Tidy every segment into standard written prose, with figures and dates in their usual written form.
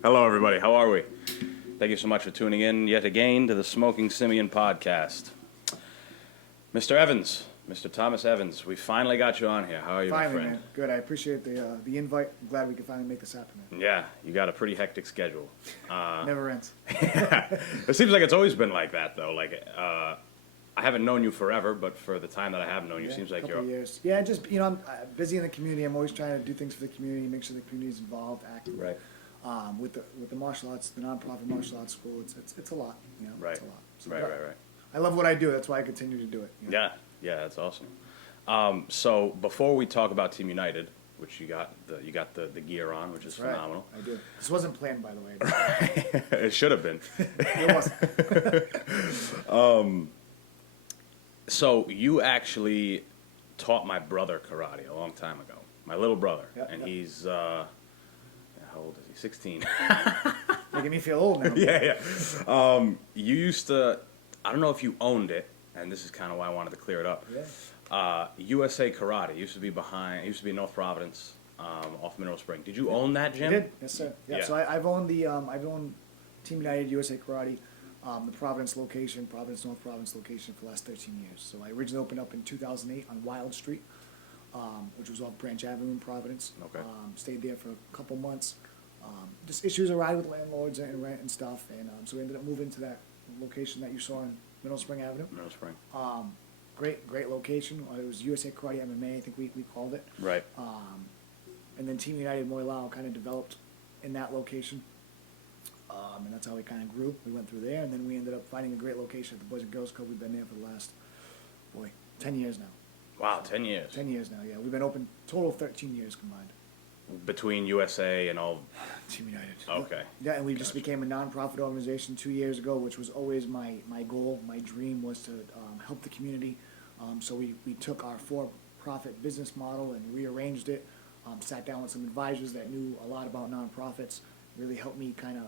Hello, everybody. How are we? Thank you so much for tuning in yet again to the Smoking Simian podcast. Mr. Evans, Mr. Thomas Evans, we finally got you on here. How are you, my Finally, friend? man. Good. I appreciate the invite. I'm glad we could finally make this happen, man. Yeah, you got a pretty hectic schedule. Never ends. It seems like it's always been like that, though. I haven't known you forever, but for the time that I have known you, Yeah, seems like couple you're... of years. Yeah, just I'm busy in the community. I'm always trying to do things for the community, make sure the community's involved, active. Right. With the martial arts, the nonprofit martial arts school, it's a lot. You know, Right. It's a lot. So Right. I love what I do. That's why I continue to do it. You know? Yeah, that's awesome. So before we talk about Team United, which you got the gear on, which is That's right. phenomenal. I do. This wasn't planned, by the way. It should have been. It wasn't. So you actually taught my brother karate a long time ago. My little brother, and he's how old is he? 16. Making me feel old now. Yeah. You used to. I don't know if you owned it, and this is kind of why I wanted to clear it up. Yeah. USA Karate used to be in North Providence, off Mineral Spring. Did you own that I gym? did. Yes, sir. Yeah. Yeah. So I've owned Team United USA Karate, the Providence North Providence location for the last 13 years. So I originally opened up in 2008 on Wild Street, which was off Branch Avenue in Providence. Okay. Stayed there for a couple months. Just issues arise with landlords and rent and stuff, and so we ended up moving to that location that you saw in Mineral Spring Avenue. Mineral Spring. Great location. It was USA Karate MMA, I think we called it. Right. And then Team United Moy Lao kind of developed in that location. And that's how we kind of grew. We went through there, and then we ended up finding a great location at the Boys and Girls Club. We've been there for the last, 10 years now. Wow, 10 years. 10 years now, yeah. We've been open total of 13 years combined. Between USA and all. Team United. Okay. Yeah, and we just became a nonprofit organization 2 years ago, which was always my goal. My dream was to help the community. So we took our for-profit business model and rearranged it, sat down with some advisors that knew a lot about nonprofits, really helped me kind of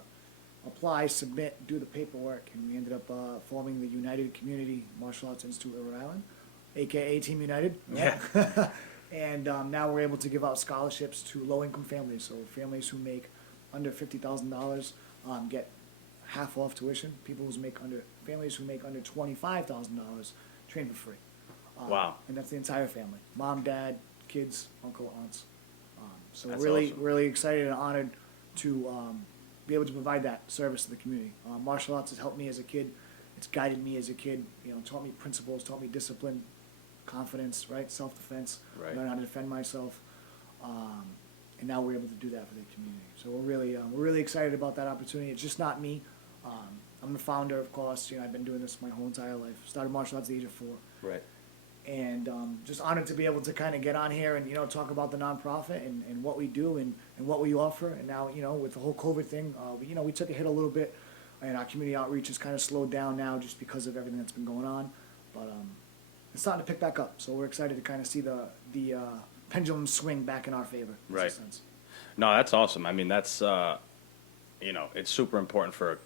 apply, submit, do the paperwork, and we ended up forming the United Community Martial Arts Institute of Rhode Island, aka Team United. Yeah. And now we're able to give out scholarships to low-income families, so families who make under $50,000 get half off tuition. Families who make under $25,000 train for free. Wow. And that's the entire family: mom, dad, kids, uncle, aunts. So That's really, awesome. really excited and honored to be able to provide that service to the community. Martial arts has helped me as a kid. It's guided me as a kid. Taught me principles, taught me discipline, confidence, right, self-defense. Right. Learn how to defend myself. And now we're able to do that for the community. So we're really excited about that opportunity. It's just not me. I'm the founder, of course. I've been doing this my whole entire life. Started martial arts at the age of 4. Right. And just honored to be able to kind of get on here and talk about the nonprofit and what we do and what we offer. And now with the whole COVID thing, we took a hit a little bit, and our community outreach has kind of slowed down now just because of everything that's been going on. But it's starting to pick back up, so we're excited to kind of see the pendulum swing back in our favor. In Right. a sense. No, that's awesome. I mean, that's it's super important for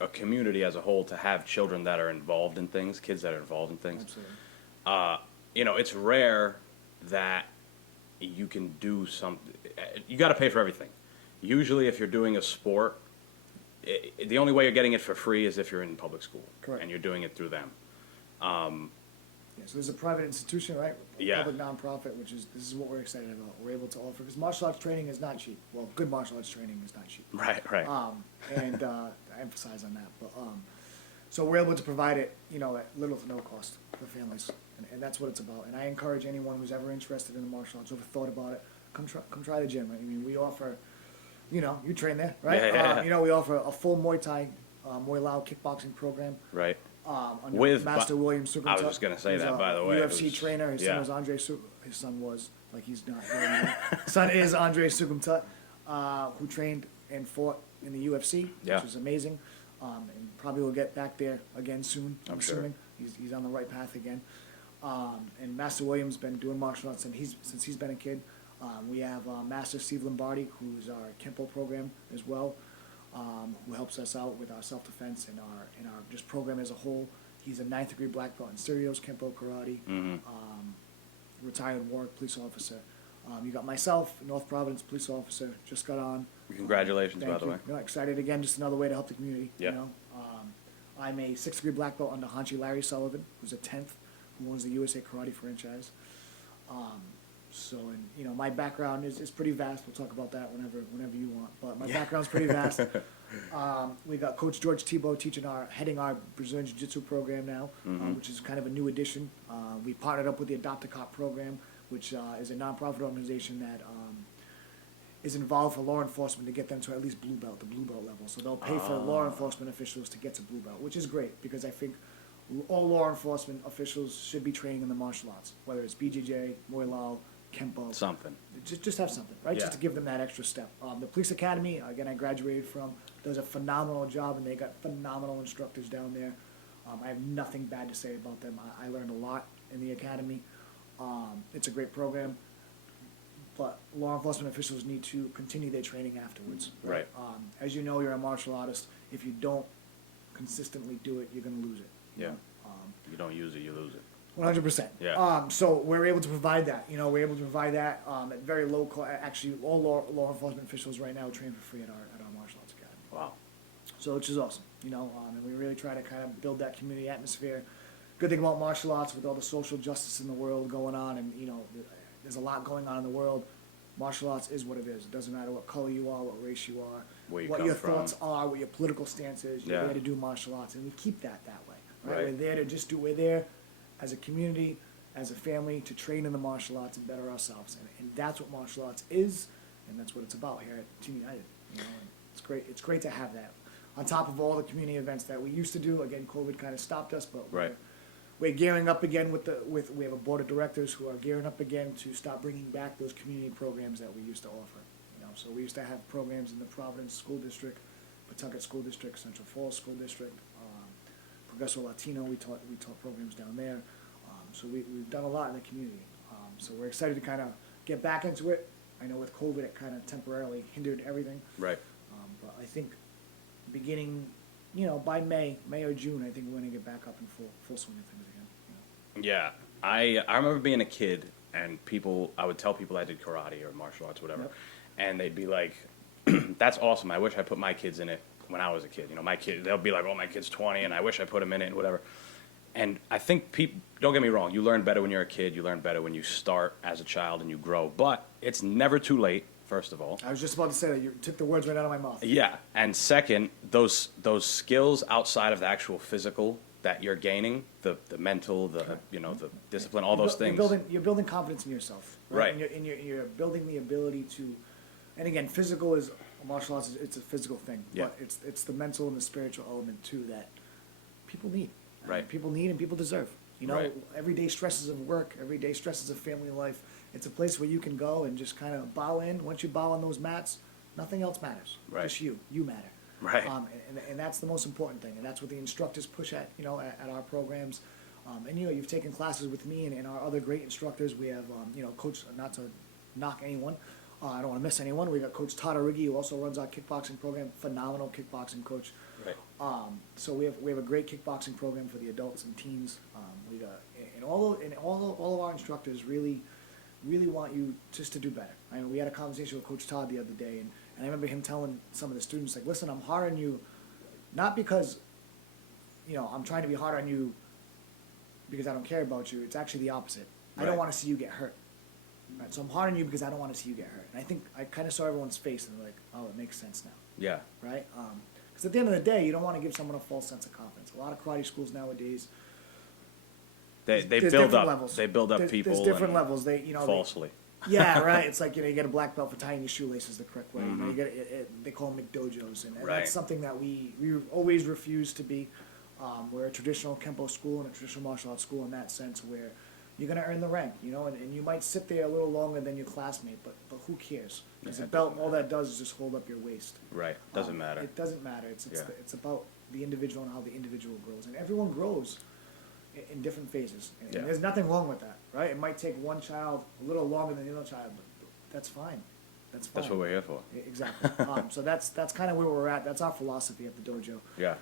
a community as a whole to have children that are involved in things, kids that are involved in things. Absolutely. It's rare that you can do something. You got to pay for everything. Usually, if you're doing a sport, the only way you're getting it for free is if you're in public school. Correct. And you're doing it through them. Yeah, so there's a private institution, right? Yeah. Public nonprofit, this is what we're excited about. We're able to offer, because martial arts training is not cheap. Well, good martial arts training is not cheap. Right. And I emphasize on that. But so we're able to provide it, at little to no cost for families, and that's what it's about. And I encourage anyone who's ever interested in the martial arts, ever thought about it, come try the gym. I mean, we offer, you train there, right? Yeah. We offer a full Muay Thai, Muay Lao kickboxing program. Right. Under With Master William Sukumtut. I was just gonna say He's that, a by the way. UFC trainer. His son was Andre. His son was he's not. His son is Andre Sukumtut, who trained and fought in the UFC, which was amazing. And probably will get back there again soon. I'm assuming he's on the right path again. And Master William's been doing martial arts since he's been a kid. We have Master Steve Lombardi, who's our Kempo program as well, who helps us out with our self-defense and our just program as a whole. He's a 9th degree black belt in Serios Kempo Karate, retired war police officer. You got myself, North Providence police officer, just got on. Congratulations, by Thank the you. way. No, excited again, just another way to help the community. Yeah. You know, I'm a 6th-degree black belt under Hanchi Larry Sullivan, who's a 10th, who owns the USA Karate franchise. So, and you know, my background is pretty vast. We'll talk about that whenever you want. But my background's pretty vast. We got Coach George Tebow heading our Brazilian Jiu-Jitsu program now, which is kind of a new addition. We partnered up with the Adopt a Cop program, which is a nonprofit organization that is involved for law enforcement to get them to at least the blue belt level. So they'll pay for law enforcement officials to get to blue belt, which is great because I think all law enforcement officials should be training in the martial arts, whether it's BJJ, Muay Lao, Kempo. Something. Just have something, right? Yeah. Just to give them that extra step. The police academy, again, I graduated from, does a phenomenal job, and they got phenomenal instructors down there. I have nothing bad to say about them. I learned a lot in the academy. It's a great program, but law enforcement officials need to continue their training afterwards. Right. As you know, you're a martial artist. If you don't consistently do it, you're going to lose it. Yeah. You don't use it, you lose it. 100%. Yeah. So we're able to provide that. You know, we're able to provide that at very low cost. Actually, all law enforcement officials right now train for free at our martial arts academy. Wow. So, which is awesome. You know, and we really try to kind of build that community atmosphere. Good thing about martial arts with all the social justice in the world going on, and you know, there's a lot going on in the world. Martial arts is what it is. It doesn't matter what color you are, what race you are, Where you what come your from. thoughts are, what your political stance is. You're Yeah. there to do martial arts, and we keep that way. Right. We're there to just do. We're there as a community, as a family, to train in the martial arts and better ourselves, and that's what martial arts is, and that's what it's about here at Team United. You know, and it's great. It's great to have that on top of all the community events that we used to do. Again, COVID kind of stopped us, but Right. we're gearing up again we have a board of directors who are gearing up again to start bringing back those community programs that we used to offer. You know, so we used to have programs in the Providence School District, Pawtucket School District, Central Falls School District, Progreso Latino. We taught programs down there. So we've done a lot in the community. So we're excited to kind of get back into it. I know with COVID it kind of temporarily hindered everything. Right. But I think beginning, you know, by May or June, I think we're going to get back up in full swing of things again. You know? Yeah. I remember being a kid, and I would tell people I did karate or martial arts, whatever, Yep. and they'd be like, that's awesome. I wish I put my kids in it when I was a kid. You know, they'll be like, oh, my kid's 20, and I wish I put him in it and whatever. And I think people, don't get me wrong, you learn better when you're a kid, you learn better when you start as a child and you grow, but it's never too late, first of all. I was just about to say that. You took the words right out of my mouth. Yeah, and second, those skills outside of the actual physical that you're gaining, the mental, the discipline, all those things. You're building confidence in yourself. Right. And you're building the ability to, and again, physical is, martial arts, it's a physical thing. Yeah. But it's the mental and the spiritual element too that people need. Right. People need and people deserve. You know, Right. everyday stresses of work, everyday stresses of family life. It's a place where you can go and just kind of bow in. Once you bow on those mats, nothing else matters. Right. Just you. You matter. Right. And that's the most important thing. And that's what the instructors push at, you know, at our programs. And, you know, you've taken classes with me and our other great instructors. We have, you know, Coach, not to knock anyone. I don't want to miss anyone. We got Coach Todd Origi, who also runs our kickboxing program. Phenomenal kickboxing coach. Right. So we have a great kickboxing program for the adults and teens. We got and all of our instructors really want you just to do better. I mean, we had a conversation with Coach Todd the other day, and I remember him telling some of the students, like, listen, I'm hard on you, not because, you know, I'm trying to be hard on you because I don't care about you. It's actually the opposite. I don't Right. want to see you get hurt. Right? So I'm hard on you because I don't want to see you get hurt. And I think I kind of saw everyone's face and they're like, oh, it makes sense now. Yeah. Right? Because at the end of the day, you don't want to give someone a false sense of confidence. A lot of karate schools nowadays, They there's build different up levels. they build up There's people different and levels. They, you know, falsely. yeah, right. It's like, you know, you get a black belt for tying your shoelaces the correct way. You know, you get they call them McDojos, and Right. that's something that we always refuse to be. We're a traditional Kempo school and a traditional martial arts school in that sense, where you're gonna earn the rank, you know, and you might sit there a little longer than your classmate, but who cares? Because Yeah, a it belt, doesn't all that does is just hold up your waist. Right. Doesn't matter. It doesn't matter. It's Yeah. it's about the individual and how the individual grows, and everyone grows in different phases. And Yeah. there's nothing wrong with that, right? It might take one child a little longer than the other child, but that's fine. That's fine. That's what we're here for. Exactly. So that's kind of where we're at. That's our philosophy at the dojo. Yeah.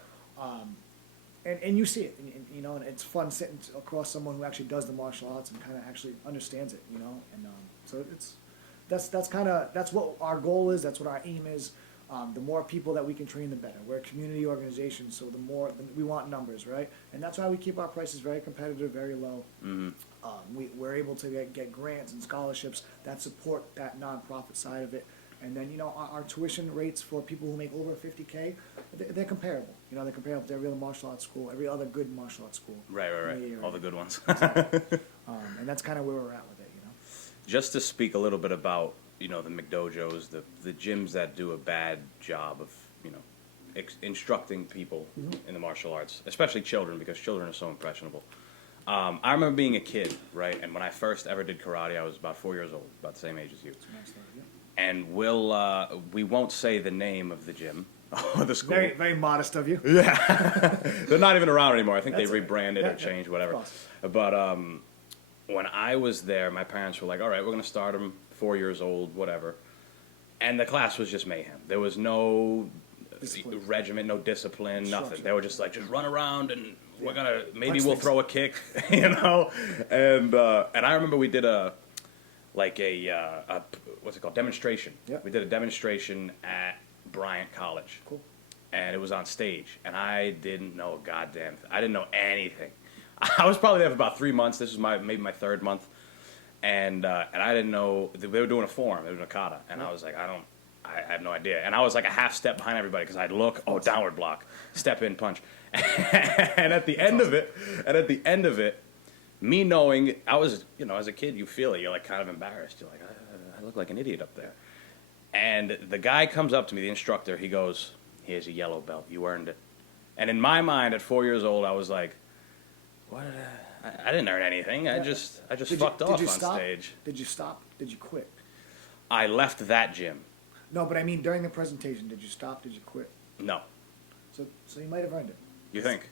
And you see it, and, you know, and it's fun sitting across someone who actually does the martial arts and kind of actually understands it, you know. And so that's what our goal is. That's what our aim is. The more people that we can train, the better. We're a community organization, so the more we want numbers, right? And that's why we keep our prices very competitive, very low. We're able to get grants and scholarships that support that nonprofit side of it. And then, our tuition rates for people who make over 50K, they're comparable. They're comparable to every other martial arts school, every other good martial arts school. Right. All the good ones. Exactly. And that's kind of where we're at with it, Just to speak a little bit about, the McDojos, the gyms that do a bad job of, instructing people in the martial arts, especially children, because children are so impressionable. I remember being a kid, right? And when I first ever did karate, I was about 4 years old, about the same age as you. And we won't say the name of the gym or the school. Very, very modest of you. Yeah. They're not even around anymore. I think That's they rebranded right. or changed, whatever. Of course. But when I was there, my parents were like, all right, we're going to start them 4 years old, whatever. And the class was just mayhem. There was no Discipline. regiment, no discipline, nothing. Structure. They were just like, just run around and we're going to, maybe Punch we'll things. throw a kick, And I remember we did a what's it called, demonstration. Yep. We did a demonstration at Bryant College. Cool. And it was on stage, and I didn't know a goddamn thing. I didn't know anything. I was probably there for about 3 months. This was maybe my third month, and I didn't know they were doing a form. They were doing a kata, and I was like, I have no idea. And I was like a half step behind everybody because I'd look, downward block, step in, punch, and at the end of it, me knowing I was, as a kid, you feel it. You're like kind of embarrassed. You're like, I look like an idiot up there. And the guy comes up to me, the instructor. He goes, "Here's a yellow belt. You earned it." And in my mind, at 4 years old, I was like, "What? I didn't earn anything. I just fucked off on stage." Did you stop? Did you quit? I left that gym. No, but I mean during the presentation, did you stop? Did you quit? No. So you might have earned it. You think?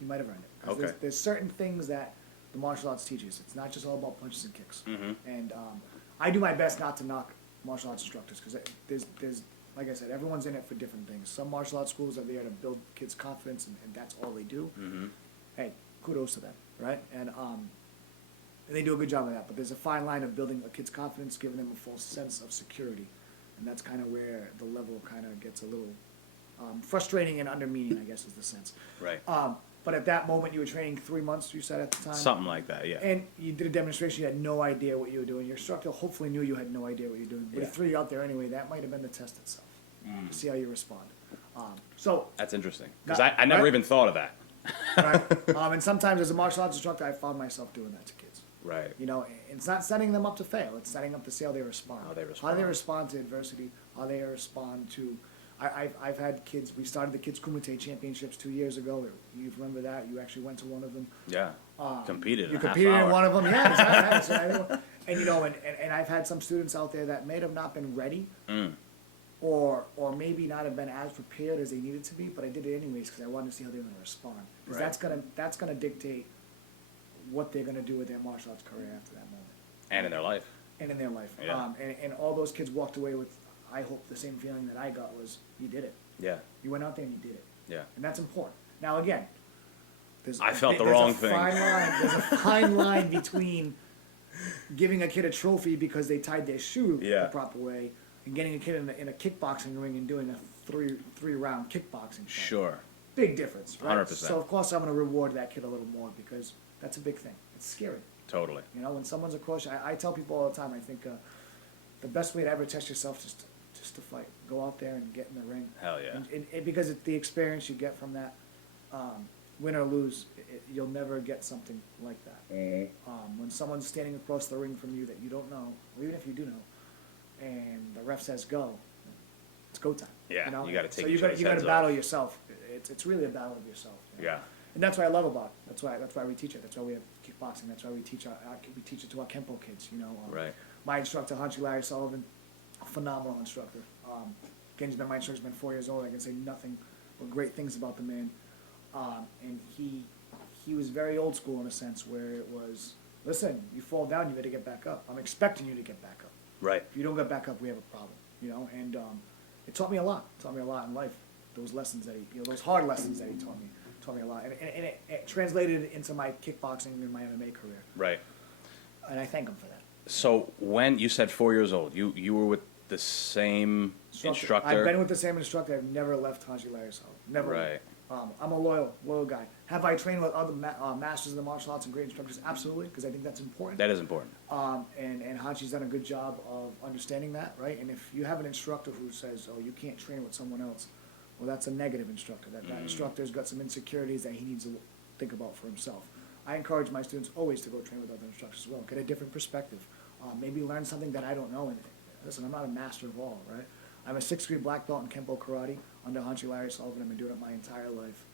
You might have earned it. 'Cause Okay. There's certain things that the martial arts teaches. It's not just all about punches and kicks. Mm-hmm. And I do my best not to knock martial arts instructors because there's like I said, everyone's in it for different things. Some martial arts schools are there to build kids' confidence, and that's all they do. Mm-hmm. Hey, kudos to them, right? And they do a good job of that. But there's a fine line of building a kid's confidence, giving them a false sense of security, and that's kind of where the level kind of gets a little frustrating and under-meaning, I guess is the sense. Right. But at that moment, you were training 3 months, you said at the time? Something like that. Yeah. And you did a demonstration, you had no idea what you were doing. Your instructor hopefully knew you had no idea what you were doing. But Yeah. he threw you out there anyway. That might have been the test itself, to see how you respond. So, That's interesting because That- I never right? even thought of that. right? And sometimes as a martial arts instructor, I found myself doing that to kids. Right. It's not setting them up to fail. It's setting them up to see how they respond. How they How do respond. they respond to adversity? How they respond to... I've had kids... We started the Kids Kumite Championships 2 years ago. You remember that? You actually went to one of them. Yeah. Competed. You in a half competed in hour. one of them, yeah. Exactly. And I've had some students out there that may have not been ready, or maybe not have been as prepared as they needed to be, but I did it anyways because I wanted to see how they were going to respond. Because Right. that's gonna dictate what they're gonna do with their martial arts career after that moment And in their life. and in their life. Yeah. And all those kids walked away with, I hope, the same feeling that I got was, you did it. Yeah. You went out there and you did it. Yeah. And that's important. Now again, I felt the wrong thing. There's a fine line between giving a kid a trophy because they tied their shoe Yeah. the proper way and getting a kid in a kickboxing ring and doing a three round kickboxing fight. Sure. Big difference, right? 100%. So of course I'm going to reward that kid a little more because that's a big thing. It's scary. Totally. When someone's across you, I tell people all the time, I think the best way to ever test yourself is just to fight. Go out there and get in the ring. Hell yeah. And because it's the experience you get from that, win or lose, you'll never get something like that. When someone's standing across the ring from you that you don't know, or even if you do know, and the ref says go, it's go time. Yeah, you gotta take So each other's you got heads to battle off. yourself. It's really a battle of yourself. Yeah. And that's what I love about it. That's why we teach it. That's why we have kickboxing. That's why we teach it to our Kempo kids. Right. My instructor, Hanshi Larry Sullivan, a phenomenal instructor. Again, my instructor's been 4 years old. I can say nothing but great things about the man. And he was very old school in a sense where it was, listen, you fall down, you got to get back up. I'm expecting you to get back up. Right. If you don't get back up, we have a problem. And it taught me a lot. It taught me a lot in life. Those lessons that those hard lessons that he taught me a lot, and it translated into my kickboxing and my MMA career. Right. And I thank him for that. So when you said 4 years old, you were with the same instructor? I've been with the same instructor. I've never left Haji Larry's house. Never. Right. I'm a loyal guy. Have I trained with other masters of the martial arts and great instructors? Absolutely, because I think that's important. That is important. And Haji's done a good job of understanding that, right? And if you have an instructor who says, "Oh, you can't train with someone else," well, that's a negative instructor. That instructor's got some insecurities that he needs to think about for himself. I encourage my students always to go train with other instructors as well. Get a different perspective. Maybe learn something that I don't know. And listen, I'm not a master of all, right? I'm a 6th degree black belt in Kempo Karate under Haji Larry Sullivan. I've been doing it my entire life.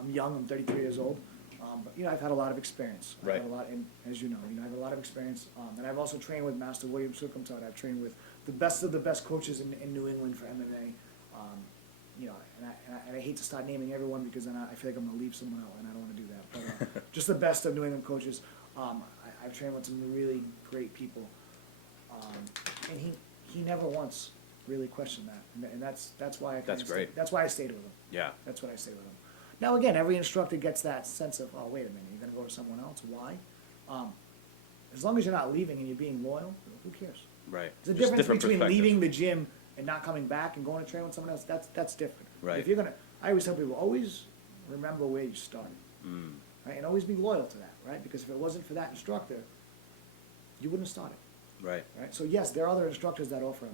I'm young. I'm 33 years old. But I've had a lot of experience. Right. I've had a lot, and as you know, I have a lot of experience. And I've also trained with Master William Sukumtut. I've trained with the best of the best coaches in New England for MMA. And I hate to start naming everyone because then I feel like I'm going to leave someone out, and I don't want to do that. But just the best of New England coaches. I've trained with some really great people, and he never once really questioned that, and that's why That's great. That's why I stayed with him. Yeah. That's what I stayed with him. Now again, every instructor gets that sense of, oh, wait a minute, you're going to go to someone else. Why? As long as you're not leaving and you're being loyal, who cares? Right. There's a Just difference different between perspective. leaving the gym and not coming back and going to train with someone else. That's different. Right. If you're gonna, I always tell people, always remember where you started, right, and always be loyal to that, right? Because if it wasn't for that instructor, you wouldn't have started, Right. right? So yes, there are other instructors that offer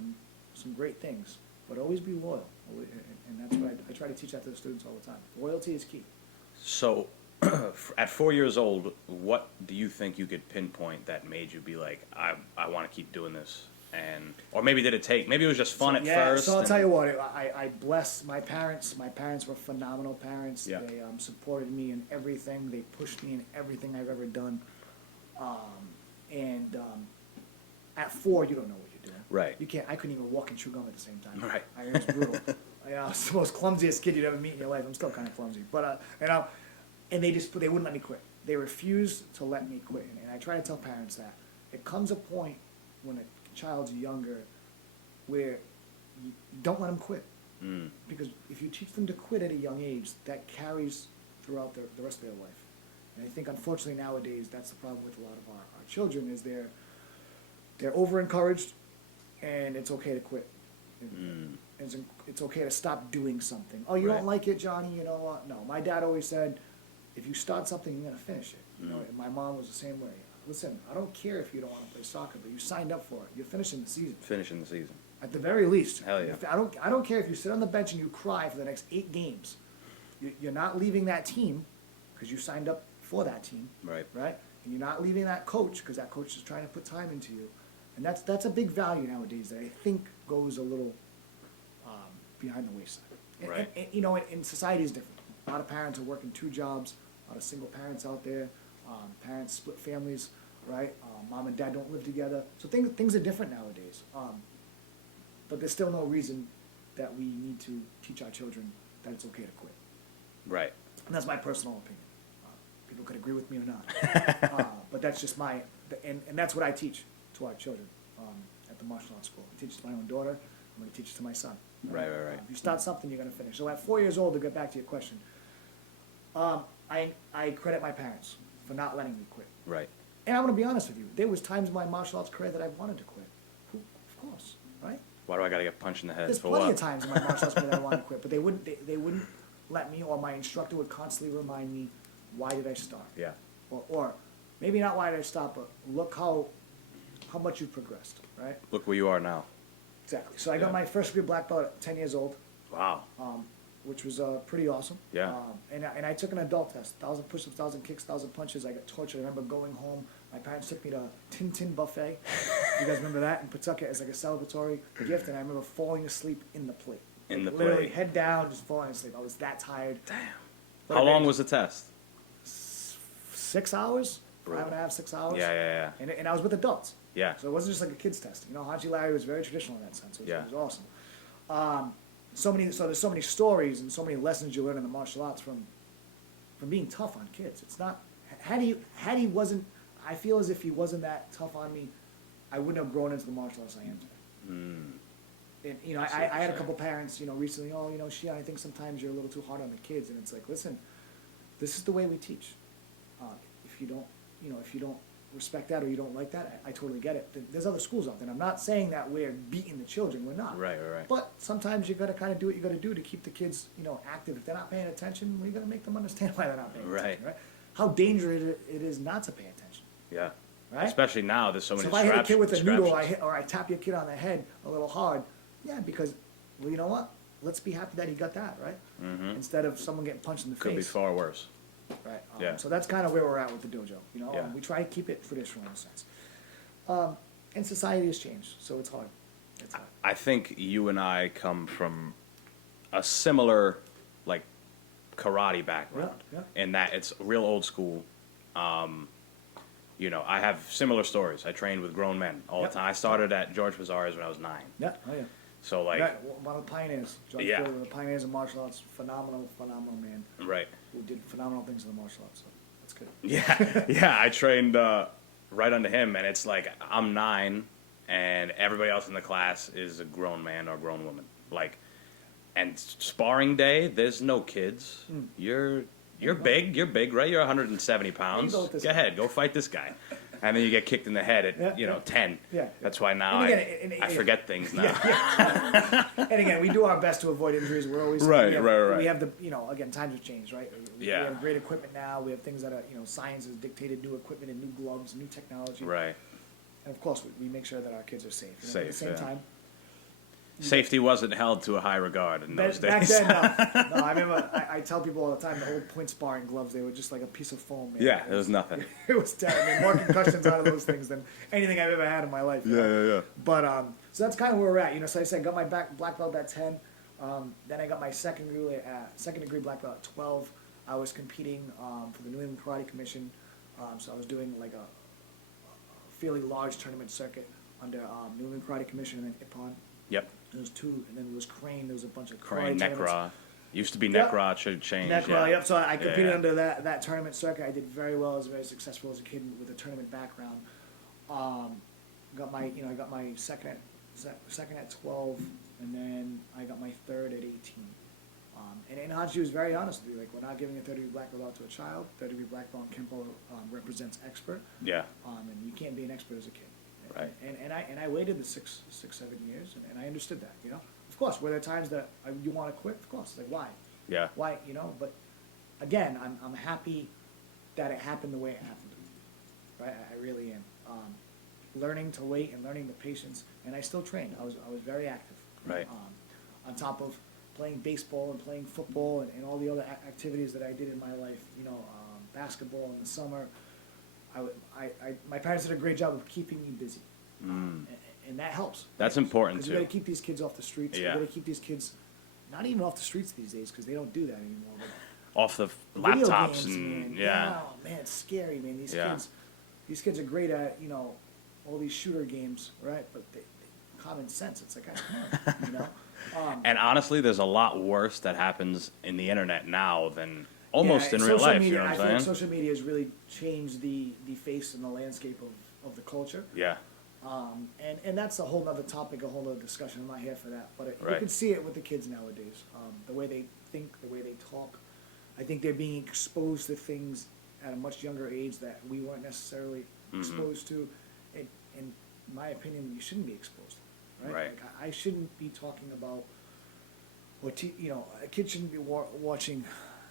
some great things, but always be loyal, and that's what I try to teach that to the students all the time. Loyalty is key. So, at 4 years old, what do you think you could pinpoint that made you be like, I want to keep doing this? Or maybe did it take? Maybe it was just fun at first. So I'll tell you what, I bless my parents. My parents were phenomenal parents. Yeah. They supported me in everything. They pushed me in everything I've ever done. At 4, you don't know what you're doing. Right. You can't. I couldn't even walk and chew gum at the same time. Right. It was brutal. I was the most clumsiest kid you'd ever meet in your life. I'm still kind of clumsy, but and they wouldn't let me quit. They refused to let me quit, and I try to tell parents that it comes a point when a child's younger where you don't let them quit. Because if you teach them to quit at a young age, that carries throughout the rest of their life. And I think unfortunately nowadays that's the problem with a lot of our children is they're over encouraged, and it's okay to quit. It's okay to stop doing something. Oh, you Right. don't like it, Johnny? You know what? No, my dad always said, if you start something, you're gonna finish it. You know, and my mom was the same way. Listen, I don't care if you don't want to play soccer, but you signed up for it. You're finishing the season. Finishing the season. At the very least. Hell yeah. I don't care if you sit on the bench and you cry for the next 8 games. You're not leaving that team because you signed up for that team. Right. Right? And you're not leaving that coach because that coach is trying to put time into you. And that's a big value nowadays that I think goes a little behind the wayside. Right. And society is different. A lot of parents are working 2 jobs. A lot of single parents out there. Parents split families, right? Mom and dad don't live together. So things are different nowadays. But there's still no reason that we need to teach our children that it's okay to quit. Right. And that's my personal opinion. People could agree with me or not. But that's just and that's what I teach to our children at the martial arts school. I teach it to my own daughter. I'm going to teach it to my son. Right. If you start something, you're going to finish. So at 4 years old, to get back to your question, I credit my parents for not letting me quit. Right. And I'm going to be honest with you. There was times in my martial arts career that I wanted to quit. Of course, right? Why do I gotta get punched in the head? There's For plenty what? of times in my martial arts career that I wanted to quit, but they wouldn't let me, or my instructor would constantly remind me, why did I start? Yeah. Or maybe not why did I stop, but look how much you've progressed, right? Look where you are now. Exactly. So I got Yeah. my first degree black belt at 10 years old. Wow. Which was pretty awesome. Yeah. And I took an adult test, 1,000 push-ups, 1,000 kicks, 1,000 punches. I got tortured. I remember going home. My parents took me to Tin Buffet. You guys remember that in Pawtucket as like a celebratory gift, and I remember falling asleep in the plate. In the Literally, plate. head down, just falling asleep. I was that tired. Damn. But How I long made was the test? 6 hours? Brutal. 5.5, 6 hours? Yeah. And I was with adults. Yeah. So it wasn't just like a kid's test. You know, Haji Larry was very traditional in that sense. It was awesome. So there's so many stories and so many lessons you learn in the martial arts from being tough on kids. It's not had he wasn't. I feel as if he wasn't that tough on me, I wouldn't have grown into the martial arts I am today. And I had a couple parents, recently. Oh, Shion, I think sometimes you're a little too hard on the kids, and it's like, listen, this is the way we teach. If you don't respect that or you don't like that, I totally get it. There's other schools out there. And I'm not saying that we're beating the children. We're not. Right. But sometimes you got to kind of do what you got to do to keep the kids, active. If they're not paying attention, we got to make them understand why they're not paying attention. Right. How dangerous it is not to pay attention. Yeah. Right. Especially now, there's so many. So if I hit a kid with a noodle, or I tap your kid on the head a little hard, yeah, because well, you know what? Let's be happy that he got that, right? Mm-hmm. Instead of someone getting punched in the face. Could be far worse. Right. Yeah. So that's kind of where we're at with the dojo. Yeah. We try to keep it traditional in a sense. And society has changed, so it's hard. It's hard. I think you and I come from a similar, like, karate background. Yeah. In that it's real old school. I have similar stories. I trained with grown men all Yep. the time. I started at George Pizarro's when I was 9. Yeah. Oh yeah. So, like, Right, one of the pioneers. John Yeah. Ford, one of the pioneers of martial arts. Phenomenal man right. who did phenomenal things in the martial arts. So that's good. Yeah, I trained right under him, and it's like I'm 9, and everybody else in the class is a grown man or grown woman. Like, and sparring day, there's no kids. You're big, right? You're 170 pounds. go with this Go ahead, go fight this guy. And then you get kicked in the head at Yeah. 10. Yeah. That's why now And again, I forget things now. And again, we do our best to avoid injuries. We're always Right. We have the again, times have changed, right? We Yeah. have great equipment now. We have things that are science has dictated new equipment and new gloves, new technology. Right. And of course, we make sure that our kids are safe. At the Safe, same yeah. time, Safety wasn't held to a high regard in those back days. then, no. I remember I tell people all the time the old point sparring gloves, they were just like a piece of foam. Man. Yeah, it was nothing. It was terrible. I mean, more concussions out of those things than anything I've ever had in my life. Yeah. But so that's kind of where we're at. So I said, got my black belt at 10. Then I got my second degree black belt at 12. I was competing for the New England Karate Commission. So I was doing like a fairly large tournament circuit under New England Karate Commission and then Ippon. Yep. There was 2, and then there was Crane. There was a bunch of Crane, karate tournaments. Necra. Used to be Yep. Necra, should change. Necra, yep. So I competed Yeah. under that tournament circuit. I did very well. I was very successful as a kid with a tournament background. Got my second at 12, and then I got my third at 18. And Hanshi was very honest with me. Like, we're not giving a third degree black belt out to a child. Third degree black belt in Kempo represents expert. Yeah. And you can't be an expert as a kid. Right. And I waited the 7 years, and I understood that. Of course, were there times that you want to quit? Of course. Like, why? Yeah. Why? But again, I'm happy that it happened the way it happened. Right? I really am. Learning to wait and learning the patience, and I still trained. I was very active. Right. On top of playing baseball and playing football and all the other activities that I did in my life. Basketball in the summer. My parents did a great job of keeping me busy, and that helps. That's important Because too. you got to keep these kids off the streets. Yeah. You got to keep these kids, not even off the streets these days, because they don't do that anymore. But Off the video laptops games, and man. yeah. Oh man, it's scary, man. Yeah. These kids are great at all these shooter games, right? But common sense. It's like, come on, And honestly, there's a lot worse that happens in the internet now than almost Yeah, in real social life. Media, You know what I I'm feel like saying? social media has really changed the face and the landscape of the culture. Yeah. And that's a whole other topic, a whole other discussion. I'm not here for that. But you Right. can see it with the kids nowadays. The way they think, the way they talk. I think they're being exposed to things at a much younger age that we weren't necessarily exposed to. And in my opinion, you shouldn't be exposed. Right? Right. Like, I shouldn't be talking about, a kid shouldn't be watching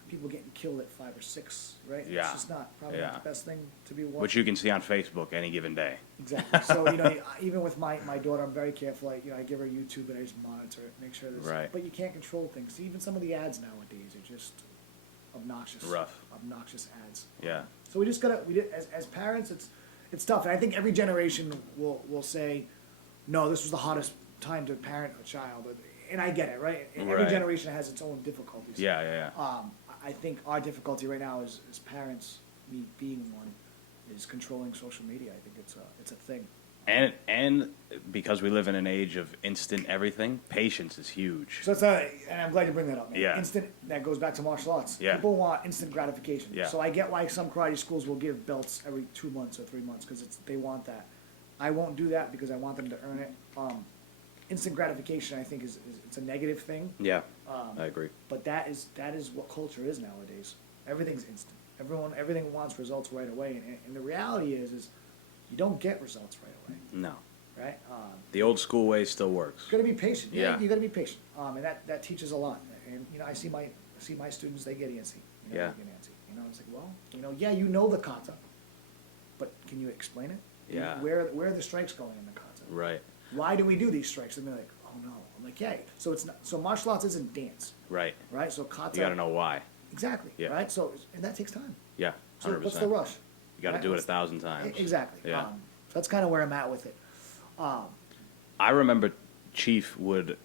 people getting killed at 5 or 6, right? Yeah. It's just probably Yeah. not the best thing to be watching. Which you can see on Facebook any given day. Exactly. So, even with my daughter, I'm very careful. I give her YouTube and I just monitor it, make sure there's. Right. But you can't control things. Even some of the ads nowadays are just obnoxious. Rough. Obnoxious ads. Yeah. So as parents, it's tough. And I think every generation will say, no, this was the hardest time to parent a child. And I get it, right? And every Right. generation has its own difficulties. Yeah. I think our difficulty right now as parents, me being one, is controlling social media. I think it's a thing. And because we live in an age of instant everything, patience is huge. So and I'm glad you bring that up, man. Yeah. Instant, that goes back to martial arts. Yeah. People want instant gratification. Yeah. So I get why some karate schools will give belts every 2 months or 3 months, because they want that. I won't do that because I want them to earn it. Instant gratification, I think, it's a negative thing. Yeah. I agree. But that is what culture is nowadays. Everything's instant. Everything wants results right away. And the reality is you don't get results right away, No. right? The old school way still works. You gotta be patient. Yeah. You gotta be patient. And that teaches a lot. And, you know, I see my students, they get antsy. You know, Yeah. They get antsy. You know, it's like, well, you know, yeah, you know the kata, but can you explain it? Yeah. Where are the strikes going in the kata? Right. Why do we do these strikes? And they're like, oh no. I'm like, yeah. So so martial arts isn't dance, Right. right? So kata. You got to know why. Exactly. Yeah. Right. So and that takes time. Yeah. 100%. So what's the rush? You got to Right? do it 1,000 times. Exactly. Yeah. So that's kind of where I'm at with it. I remember Chief would,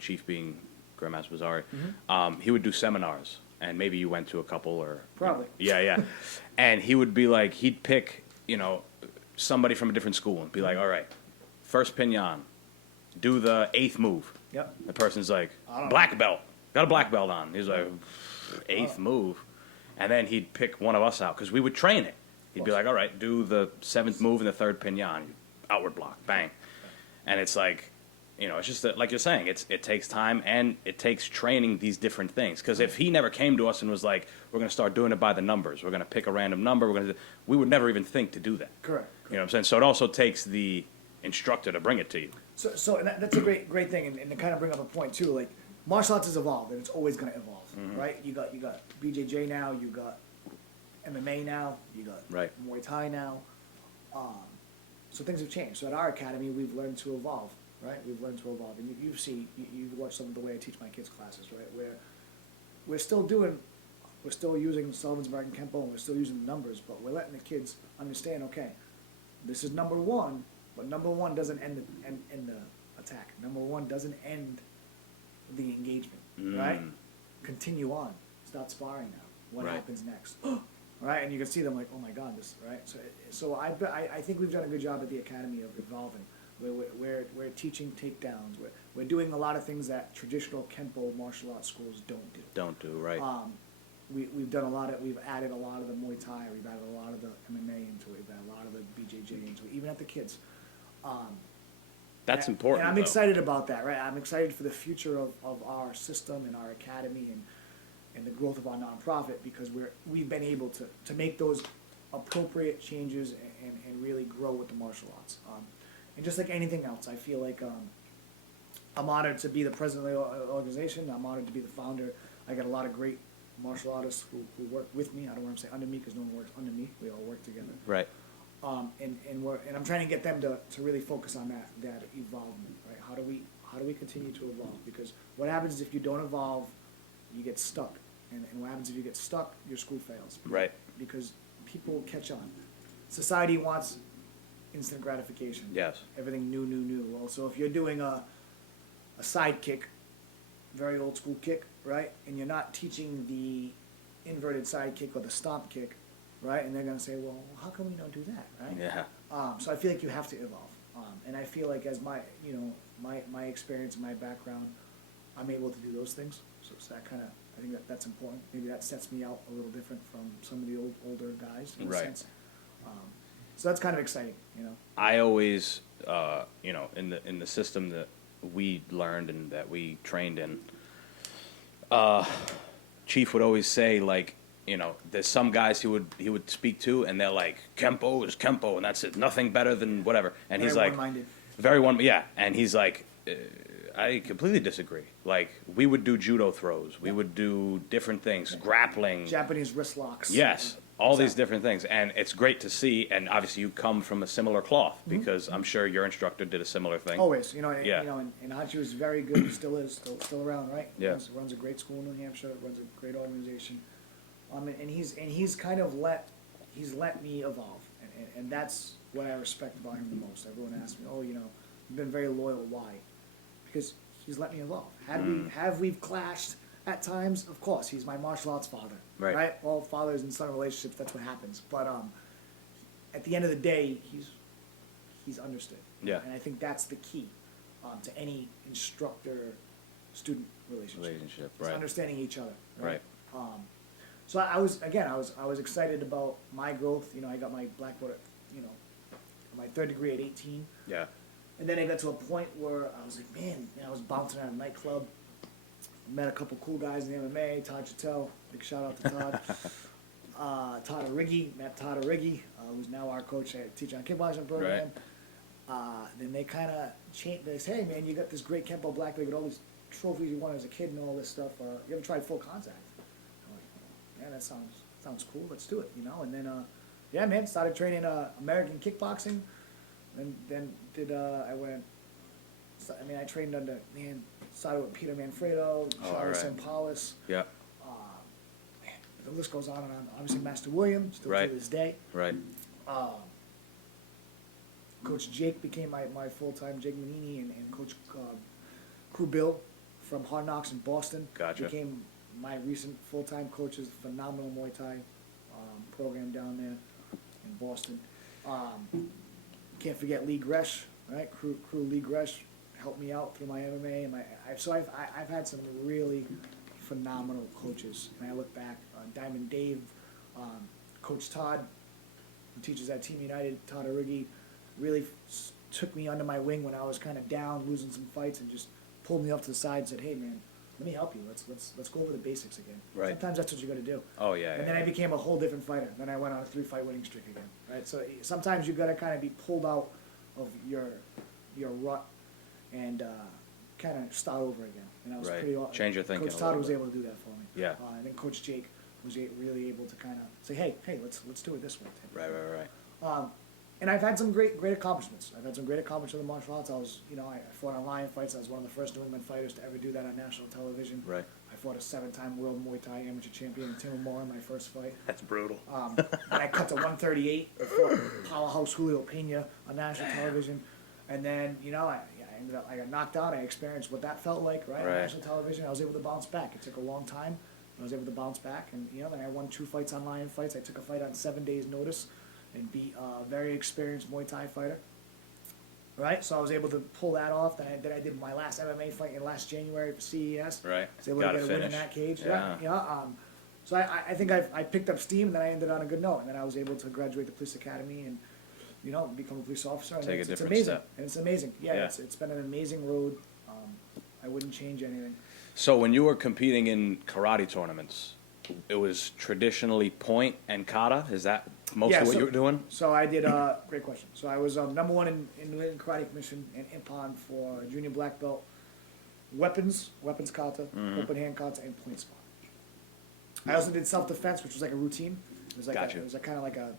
Chief being Grandmaster Bazzari, he would do seminars, and maybe you went to a couple or... Probably. Yeah, yeah. And he would be like, he'd pick, somebody from a different school and be like, all right, first pinyan, do the 8th move. Yep. The person's like, I don't black belt, got a black belt on. He's like, 8th move. And then he'd pick one of us out, because we would train it. He'd be like, all right, do the 7th move and the 3rd pinyan, outward block, bang. And it's like, it's just that, like you're saying, it takes time and it takes training these different things. Because if he never came to us and was like, we're going to start doing it by the numbers, we're going to pick a random number, we would never even think to do that. Correct. You know what I'm saying? So it also takes the instructor to bring it to you. So and that's a great thing, and to kind of bring up a point too. Like martial arts has evolved, and it's always going to evolve, right? You got BJJ now, you got MMA now, you got Right. Muay Thai now. So things have changed. So at our academy, we've learned to evolve, right? We've learned to evolve, and you've watched some of the way I teach my kids' classes, right? Where we're still using Sullivan's Barton Kempo, and we're still using the numbers, but we're letting the kids understand, okay, this is number one, but number one doesn't end the attack. Number one doesn't end the engagement, right? Continue on. Start sparring now. What Right. happens next? Right? And you can see them like, oh my God, this, right? So I think we've done a good job at the academy of evolving. We're teaching takedowns. We're doing a lot of things that traditional Kempo martial arts schools don't do. Don't do, right. We've done we've added a lot of the Muay Thai, we've added a lot of the MMA into it, we've added a lot of the BJJ into it, even at the kids. That's important, And I'm though. excited about that, right? I'm excited for the future of our system and our academy and the growth of our nonprofit, because we've been able to make those appropriate changes and really grow with the martial arts. And just like anything else, I feel like I'm honored to be the president of the organization. I'm honored to be the founder. I got a lot of great martial artists who work with me. I don't want to say under me, because no one works under me. We all work together. Right. And I'm trying to get them to really focus on that evolvement, right? How do we continue to evolve? Because what happens is if you don't evolve, you get stuck. And what happens if you get stuck? Your school fails. Right. Because people catch on. Society wants instant gratification. Yes. Everything new. Well, so if you're doing a side kick, very old school kick, right? And you're not teaching the inverted side kick or the stomp kick, right? And they're going to say, well, how come we don't do that, right? Yeah. So I feel like you have to evolve. And I feel like as my experience and my background, I'm able to do those things. So that kind of, I think that's important. Maybe that sets me out a little different from some of the older guys in a Right. sense. So that's kind of exciting, I always, in the system that we learned and that we trained in, Chief would always say, like, there's some guys he would speak to, and they're like, Kempo is Kempo, and that's it, nothing better than whatever. And he's Very like, one-minded. yeah. And he's like, I completely disagree. Like, we would do judo throws, we would do different things, grappling. Japanese wrist locks. Yes, all these different things, and it's great to see. And obviously, you come from a similar cloth, Mm-hmm. because I'm sure your instructor did a similar thing. Always, Yeah. and Hachi was very good. He still is, still around, right? Yeah. Runs a great school in New Hampshire. Runs a great organization. And he's kind of let me evolve, and that's what I respect about him the most. Everyone asks me, you've been very loyal. Why? Because he's let me evolve. Have we clashed at times? Of course, he's my martial arts father. Right. All fathers and son relationships, that's what happens. But at the end of the day, he's understood. Yeah. And I think that's the key to any instructor-student relationship. It's right. understanding each other. Right. So I was excited about my growth. I got my black belt at, my 3rd degree at 18. Yeah. And then I got to a point where I was like, man, I was bouncing at a nightclub. Met a couple cool guys in the MMA, Todd Chattel, big shout out to Todd. Matt Todorigi, who's now our coach at Teaching on Kickboxing program. Then they kind of changed. They say, hey man, you got this great Kempo black belt with all these trophies you won as a kid and all this stuff. You ever tried full contact? I'm like, yeah, that sounds cool. Let's do it, you know. And then, yeah, man, started training American kickboxing. And then I trained under, started with Peter Manfredo, Charlie Sampalis. Yeah. Man, the list goes on and on. Obviously, Master William, still to this day. Right. Coach Jake became my full-time, Jake Manini, and Coach Crew Bill from Hard Knocks in Boston. Gotcha. Became my recent full-time coach's phenomenal Muay Thai program down there in Boston. Can't forget Lee Gresh, right? Crew Lee Gresh helped me out through my MMA and I've had some really phenomenal coaches. And I look back, Diamond Dave, Coach Todd, who teaches at Team United, Todd Origi, really took me under my wing when I was kind of down, losing some fights, and just pulled me up to the side and said, "Hey, man, let me help you. Let's go over the basics again." Right. Sometimes that's what you got to do. Oh yeah. And then I became a whole different fighter. Then I went on a 3-fight winning streak again. Right. So sometimes you got to kind of be pulled out of your rut and kind of start over again. And I was pretty awesome. Change your thinking. Coach Todd was able to do that for me. Yeah. And then Coach Jake was really able to kind of say, "Hey, let's do it this way." Right. And I've had some great accomplishments. I've had some great accomplishments in martial arts. I fought on Lion Fights. I was one of the first New England fighters to ever do that on national television. Right. I fought a 7-time world Muay Thai amateur champion, Tim Moore, in my first fight. That's brutal. And I cut to 138. I fought powerhouse Julio Pena on national television. And then, I got knocked out. I experienced what that felt like, right? On national television. I was able to bounce back. It took a long time. I was able to bounce back. And, then I won 2 fights on Lion Fights. I took a fight on 7 days' notice and beat a very experienced Muay Thai fighter. Right? So I was able to pull that off. Then I did my last MMA fight in last January for CES. Right. I was able to get a win in that cage. So I think I picked up steam, and then I ended on a good note. And then I was able to graduate the police academy and, become a police officer. And Take a it's different amazing. step. And it's amazing. Yeah, Yeah. It's been an amazing road. I wouldn't change anything. So when you were competing in karate tournaments, it was traditionally point and kata? Is that mostly what you were doing? So I did, great question. So I was number one in New England Karate Commission and Ippon for junior black belt, weapons kata, open hand kata, and point spot. I also did self-defense, which was like a routine. It was like Gotcha. it was kind of like a,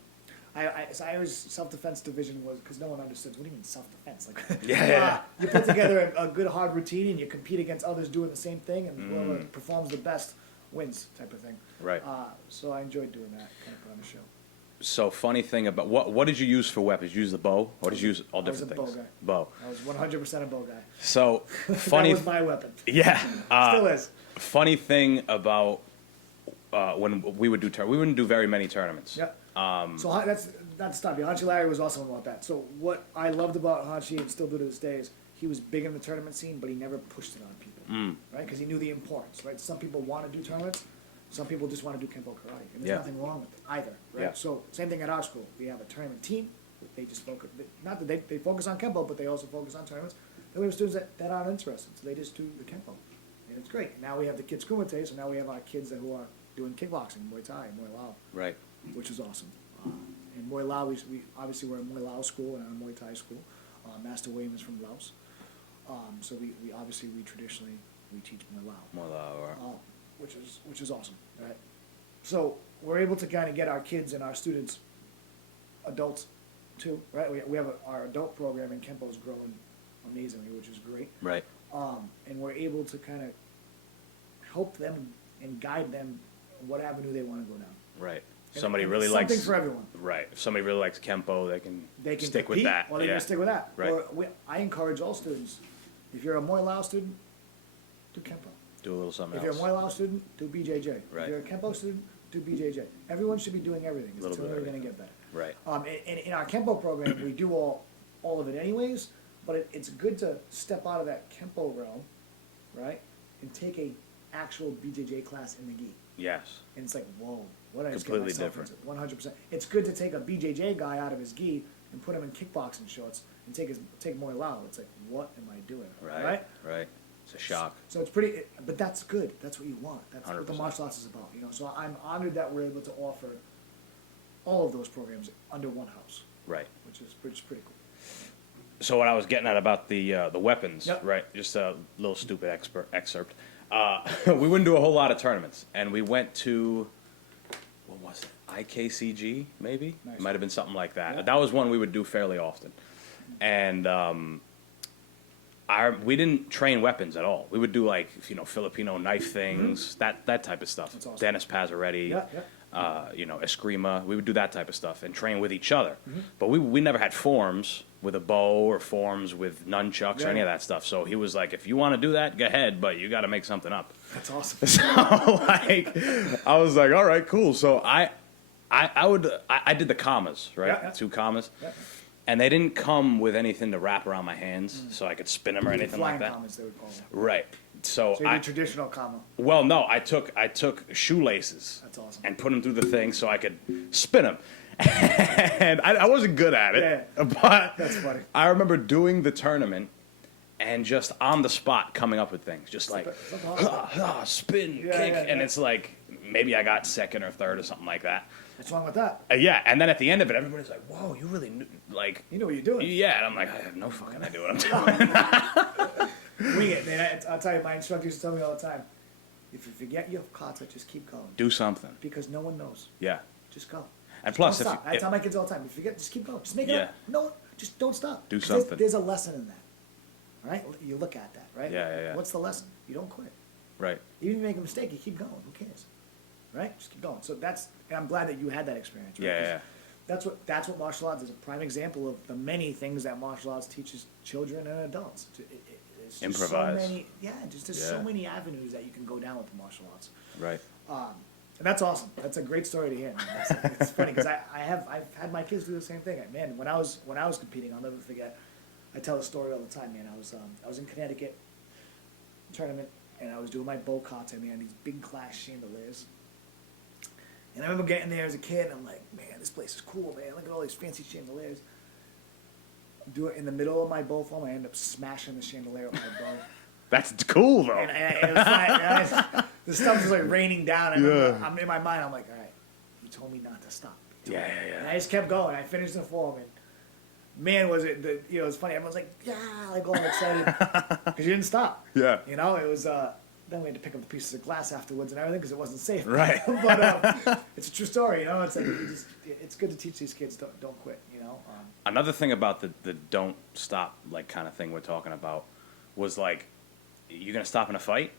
so I always, self-defense division was, because no one understood, what do you mean self-defense? Like, Yeah. You put together a good hard routine and you compete against others doing the same thing, and whoever performs the best wins, type of thing. Right. So I enjoyed doing that, kind of put on the show. So funny thing about, what did you use for weapons? You use the bow? Or did you use all I was different a things? bow Bow. I was 100% a bow guy. So funny. That was my weapon. Yeah. Still is. Funny thing about when we would we wouldn't do very many tournaments. Yeah. So that's not to stop you. Hanshi Larry was awesome about that. So what I loved about Hanshi, and still do to this day, is he was big in the tournament scene, but he never pushed it on people, right? Because he knew the importance, right? Some people want to do tournaments, some people just want to do Kempo karate, and there's nothing wrong with either, right? Yeah. So same thing at our school. We have a tournament team. They just focus, not that they focus on Kempo, but they also focus on tournaments. Then we have students that aren't interested, so they just do the Kempo, and it's great. Now we have the kids Kumite, so now we have our kids who are doing kickboxing, Muay Thai, Muay Lao, Right. which is awesome. And Muay Lao, we obviously we're a Muay Lao school and a Muay Thai school. Master William is from Laos, so we traditionally teach Muay Lao, More which is awesome, right? So we're able to kind of get our kids and our students, adults, too, right? We have our adult program in Kempo is growing amazingly, which is great. Right. And we're able to kind of help them and guide them what avenue they want to go down. Right. And- Somebody and really it's likes something for everyone. Right. If somebody really likes Kempo, they can stick compete, with that. or they yeah. can stick with that. Right. Or I encourage all students, if you're a Muay Lao student, do Kempo. Do a little something If you're a else. Muay Lao student, do BJJ. Right. If you're a Kempo student, do BJJ. Everyone should be doing everything. It's Little bit only of going to get better. Right. In our Kempo program, we do all of it anyways, but it's good to step out of that Kempo realm, right, and take a actual BJJ class in the gi. Yes. And it's like, whoa, what did I just get Completely myself different. into? 100%. It's good to take a BJJ guy out of his gi and put him in kickboxing shorts and take Muay Lao. It's like, what am I doing? Right. Right. It's a shock. So it's pretty, but that's good. That's what you want. That's what the 100%. martial arts is about, you know. So I'm honored that we're able to offer all of those programs under one house, Right. which is pretty cool. So what I was getting at about the weapons, Yep. right? Just a little stupid excerpt. We wouldn't do a whole lot of tournaments, and we went to, what was it? IKCG, maybe? Nice. It might have been something like that. Yeah. That was one we would do fairly often. And we didn't train weapons at all. We would do, like, you know, Filipino knife things, that type of stuff. That's awesome. Dennis Pazzaretti, Yeah, yeah. you know, Eskrima. We would do that type of stuff and train with each other. Mm-hmm. But we never had forms with a bow or forms with nunchucks or any Yeah. of that stuff. So he was like, if you want to do that, go ahead, but you got to make something up. That's awesome. So, like, I was like, all right, cool. So I did the commas, right? Yeah, yeah. 2 commas. Yeah. And they didn't come with anything to wrap around my hands so I could spin them or anything Flying like that. comments, they would call them. Right. So, So you do traditional comma. well, no, I took shoelaces That's awesome. and put them through the thing so I could spin them. And I wasn't good at it, but That's funny. I remember doing the tournament and just on the spot coming up with things, just like That's awesome. spin, Yeah, kick, yeah, and yeah. it's like maybe I got second or third or something like that. What's wrong with that? Yeah, and then at the end of it, everybody's like, "Whoa, you really knew, like." You know what you're doing. Yeah, and I'm like, I have no fucking idea what I'm doing. Wing it, man. I'll tell you, my instructors tell me all the time. If you forget your kata, just keep going. Do something. Because no one knows. Yeah, Just go. and Just plus, don't if stop. you, I tell my kids all the time, if you forget, just keep going. Just make it Yeah. up. No, just don't stop. Do 'Cause there's- something. There's a lesson in that. Right? You look at that, right? Yeah, yeah, yeah. What's the lesson? You don't quit. right, Even if you make a mistake, you keep going. Who cares? Right? Just keep going. So and I'm glad that you had that experience. Right? yeah, 'Cause yeah, That's what martial arts is, a prime example of the many things that martial arts teaches children and adults. It's just Improvise. So many, there's so Yeah. many avenues that you can go down with the martial arts. right. And that's awesome. That's a great story to hear. Man. It's funny because I've had my kids do the same thing. Man, when I was competing, I'll never forget. I tell the story all the time, man. I was in Connecticut tournament, and I was doing my bow kata, man. These big glass chandeliers. And I remember getting there as a kid, and I'm like, man, this place is cool, man. Look at all these fancy chandeliers. Do it in the middle of my bow form. I end up smashing the chandelier with my bow. That's cool though. And it was fine. The stuff was like raining down. I'm in my mind. I'm like, all right, you told me not to stop. Yeah, And yeah, I just kept going. I finished the form, and man, was it it was funny. Everyone's like, yeah, like all excited because you didn't stop. yeah. You know, it was. Then we had to pick up the pieces of glass afterwards and everything because it wasn't safe. Right. But it's a true story. You know, it's like it's good to teach these kids don't quit. You know. Another thing about the don't stop like kind of thing we're talking about was like, you're gonna stop in a fight.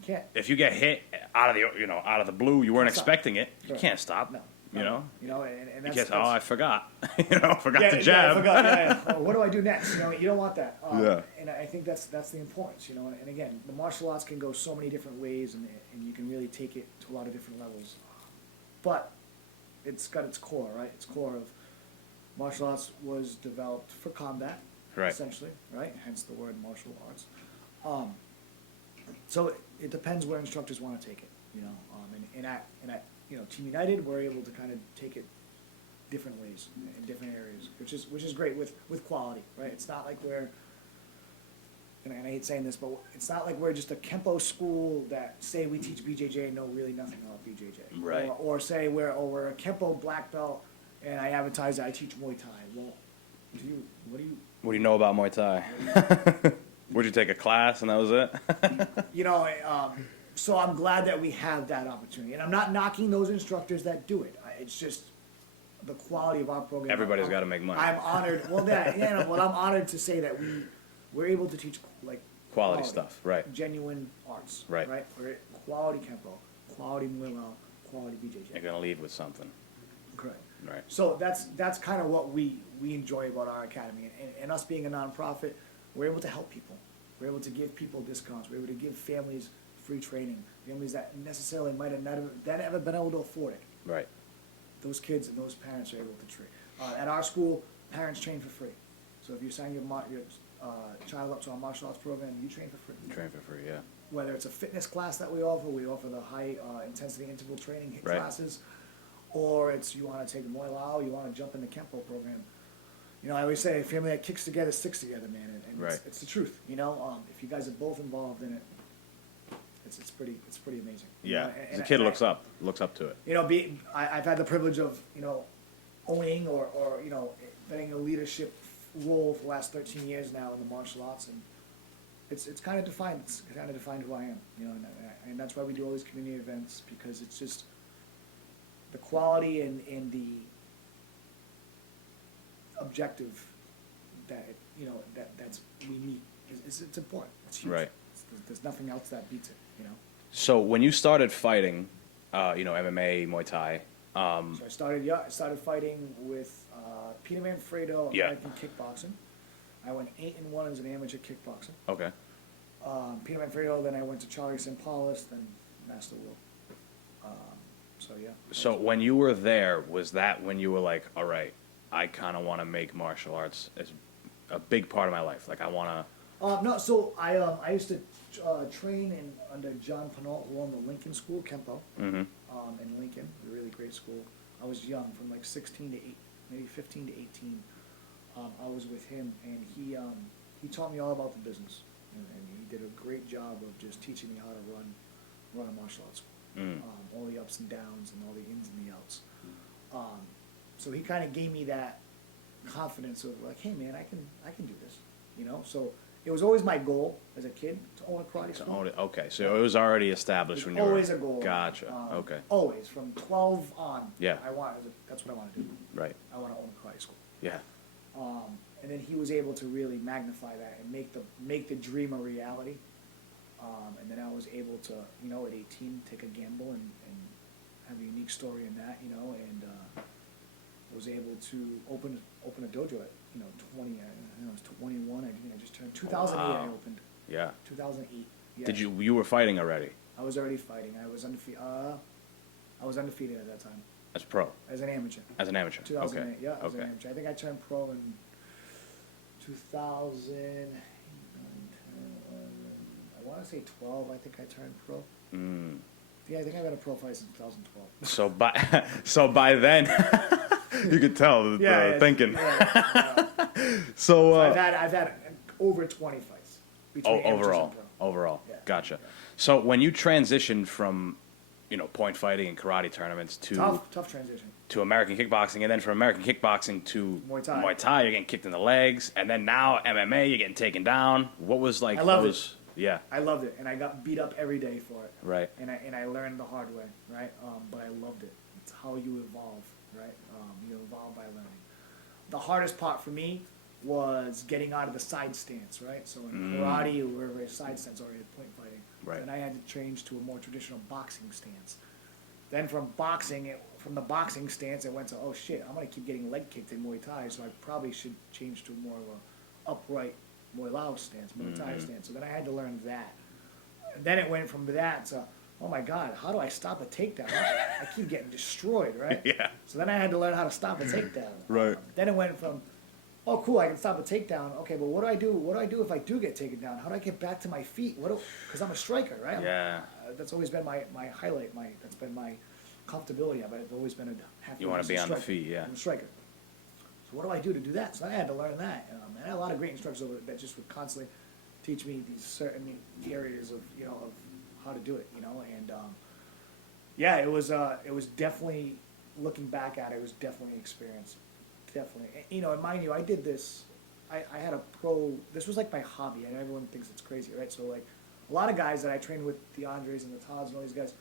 You can't. If you get hit out of the blue, you weren't Can't stop. expecting it. You Sure. can't stop. No. You know. You know, and You that's. can't say, that's oh, I forgot. Forgot yeah, to jab. Yeah, I forgot. Yeah. Well, what do I do next? You know, you don't want that. Yeah. And I think that's the importance. You know, and again, the martial arts can go so many different ways, and you can really take it to a lot of different levels. But it's got its core, right? Its core of martial arts was developed for combat, Right. essentially, right? Hence the word martial arts. So it depends where instructors want to take it. You know, and at Team United, we're able to kind of take it different ways in different areas, which is great with quality, right? It's not like we're, and I hate saying this, but it's not like we're just a Kempo school that say we teach BJJ and know really nothing about BJJ, Right. Or say we're a Kempo black belt and I advertise that I teach Muay Thai. Well, What do you know about Muay Thai? Would you take a class and that was it? you know? So I'm glad that we have that opportunity, and I'm not knocking those instructors that do it. It's just the quality of our program. Everybody's got to make money. I'm honored. Well, I'm honored to say that we're able to teach like Quality stuff, right? genuine arts, Right. Right, we're quality Kempo, quality Muay Thai, quality You're BJJ. gonna leave with something, Correct. right? So that's kind of what we enjoy about our academy, and us being a nonprofit, we're able to help people. We're able to give people discounts. We're able to give families free training. Families that necessarily might have never been able to afford it. Right. Those kids and those parents are able to train. At our school, parents train for free. So if you sign your child up to our martial arts program, you train for free. Train for free, yeah. Whether it's a fitness class that we offer the high intensity interval training Right. classes, or it's you want to take Muay Lao, you want to jump in the Kempo program. I always say a family that kicks together sticks together, man, and Right. it's the truth. If you guys are both involved in it, it's pretty amazing. Yeah, And the kid I- looks up to it. I've had the privilege of owning or being in a leadership role for the last 13 years now in the martial arts, and it's kind of defined. It's kind of defined who I am, and that's why we do all these community events, because it's just the quality and the objective that that's we need. It's important. It's huge. Right. There's nothing else that beats it. So when you started fighting, MMA, Muay Thai, So I started fighting with Peter Manfredo, Yeah. American Kickboxing. I went 8-1 as an amateur kickboxer. okay, Peter Manfredo, then I went to Charlie St. Paulus, then Master Will. So yeah. so when you were there, was that when you were like, all right, I kind of want to make martial arts as a big part of my life? Like I want No, so I used to train under John Pinault, who owned the Lincoln School, Kempo, to. Mm-hmm. in Lincoln, a really great school. I was young, from like 16 to 8, maybe 15 to 18. I was with him, and he taught me all about the business, and he did a great job of just teaching me how to run a martial arts school. All the ups and downs and all the ins and the outs. So he kind of gave me that confidence of like, hey man, I can do this, So it was always my goal as a kid to own a karate To school. own it. Okay, so it was already established It's when you were. always a goal. Gotcha. Okay. Always from 12 on. Yeah. That's what I want to do. Right. I want to own a karate school. Yeah. And then he was able to really magnify that and make the dream a reality. And then I was able to, at 18, take a gamble and have a unique story in that, and was able to open a dojo at 20. I was 21. I think I just turned 2008. I Wow. opened Yeah. 2008. Yeah. Did you were fighting already I was already fighting. I was undefeated. I was undefeated at that time as pro, as an amateur. as an amateur? 2008. Okay. Yeah, as an Okay. amateur. I think I turned pro in 2000. I want to say 12. I think I turned pro. Mm. Yeah, I think I got a pro fight since 2012. So by then, you could tell the thinking. Yeah. So I've had over 20 fights between amateurs overall, and pro. overall, Yeah. gotcha. Yeah. So when you transitioned from, point fighting and karate tournaments to Tough transition. to American kickboxing, and then from American kickboxing to Muay Thai. you're getting kicked in the legs, and then now MMA, you're getting taken down. What was like I loved those? Yeah, I loved it, and I got beat up every day for it. right. And I learned the hard way, right? But I loved it. It's how you evolve, right? You evolve by learning. The hardest part for me was getting out of the side stance, right? So in karate, we're very side stance oriented, point fighting. Right. And I had to change to a more traditional boxing stance. Then from the boxing stance, it went to, oh shit, I'm gonna keep getting leg kicked in Muay Thai, so I probably should change to more of a upright Muay Lao stance, Muay Thai stance. So then I had to learn that. And then it went from that to, oh my God, how do I stop a takedown? I keep getting destroyed, right? Yeah. So then I had to learn how to stop a takedown. Right. Then it went from, oh cool, I can stop a takedown. Okay, but what do I do? What do I do if I do get taken down? How do I get back to my feet? Because I'm a striker, right? Yeah. That's always been my highlight. That's been my comfortability. I've always been a half. You wanna be on the feet, yeah. I'm a striker. So what do I do to do that? So I had to learn that. And I had a lot of great instructors over that just would constantly teach me these certain areas of of how to do it. And yeah, it was definitely, looking back at it, it was definitely an experience. Definitely. And mind you, I did this. I had a this was like my hobby, and everyone thinks it's crazy, right? So like a lot of guys that I trained with, the Andres and the Todds and all these guys,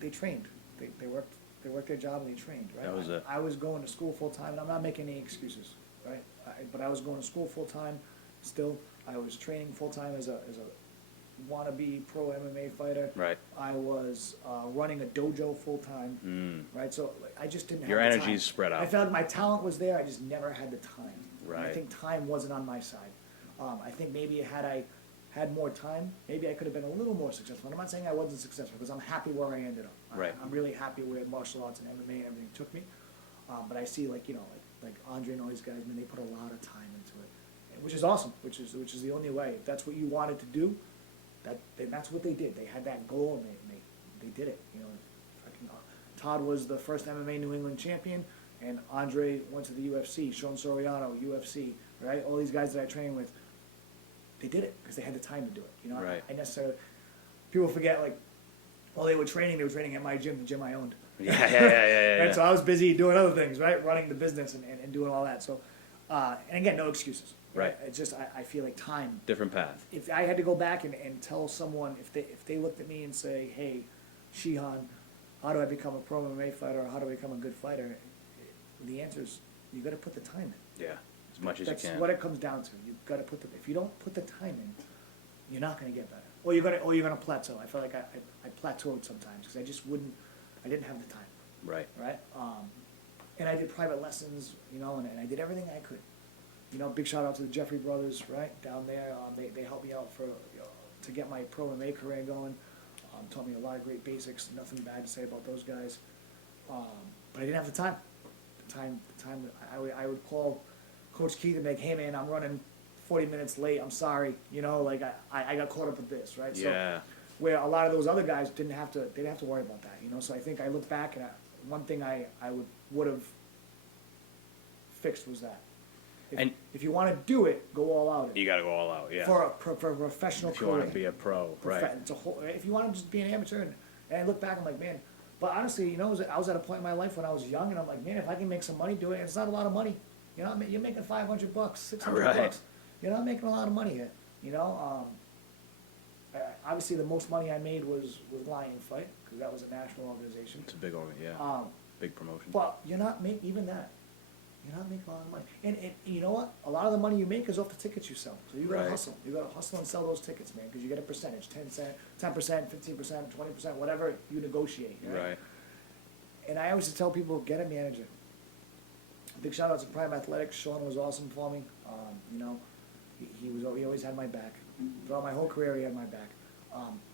they trained. They worked their job and they trained, right? That was it. I was going to school full time, and I'm not making any excuses, right? But I was going to school full time. Still, I was training full time as a wannabe pro MMA fighter. Right. I was running a dojo full time. Right. So I just didn't have Your the energy's time. spread out. I felt my talent was there. I just never had the time. And I Right. think time wasn't on my side. I think maybe had I had more time, maybe I could have been a little more successful. And I'm not saying I wasn't successful, because I'm happy where I ended up. Right. I'm really happy where martial arts and MMA and everything took me. But I see like Andre and all these guys, man, they put a lot of time into it, which is awesome. Which is the only way. If that's what you wanted to do, that's what they did. They had that goal and they did it. Todd was the first MMA New England champion. And Andre went to the UFC, Sean Soriano, UFC, right? All these guys that I train with, they did it because they had the time to do it. You know, Right. I necessarily, people forget, like, while they were training at my gym, the gym I owned. Yeah. Right, so I was busy doing other things, right? Running the business and doing all that. So, and again, no excuses. Right. It's just, I feel like time. Different path. If I had to go back and tell someone, if they looked at me and say, hey, Shihan, how do I become a pro MMA fighter, or how do I become a good fighter? The answer is, you gotta put the time in. Yeah, as much as That's you can. what it comes down to. You've gotta if you don't put the time in, you're not gonna get better. Or you're gonna plateau. I feel like I plateaued sometimes, because I didn't have the time. Right. Right? And I did private lessons, you know, and I did everything I could. You know, big shout out to the Jeffrey brothers, right, down there. They helped me out to get my pro MMA career going. Taught me a lot of great basics, nothing bad to say about those guys. But I didn't have the time. I would call Coach Keith and be like, hey man, I'm running 40 minutes late, I'm sorry. You know, like I got caught up with this, right? Yeah. So, where a lot of those other guys they didn't have to worry about that, you know. So I think I look back and one thing I would have fixed was that. If you want to do it, go all out. You got to go all out. Yeah. For a professional if you career. want to be a pro, right? It's if you want to just be an amateur, and I look back, I'm like, man. But honestly, you know, I was at a point in my life when I was young, and I'm like, man, if I can make some money doing it, it's not a lot of money. You know, you're making $500, $600. Right. You're not making a lot of money here. You know, obviously the most money I made was Lion Fight, because that was a national organization. It's a big big promotion. But you're not making even that. You're not making a lot of money. And you know what? A lot of the money you make is off the tickets you sell. So you gotta Right. hustle. You gotta hustle and sell those tickets, man, because you get a percentage, 10%, 15%, 20%, whatever you negotiate. Right. And I always tell people, get a manager. Big shout out to Prime Athletics. Sean was awesome for me. You know, he always had my back. Throughout my whole career, he had my back.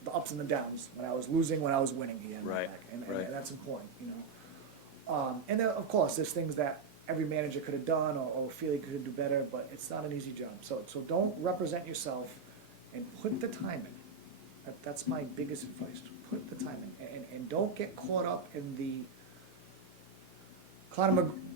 The ups and the downs. When I was losing, when I was winning, he had my Right. back. And Right. that's important, you know. And then, of course, there's things that every manager could have done or feel he could do better, but it's not an easy job. So don't represent yourself and put the time in. That's my biggest advice. Put the time in. And don't get caught up in the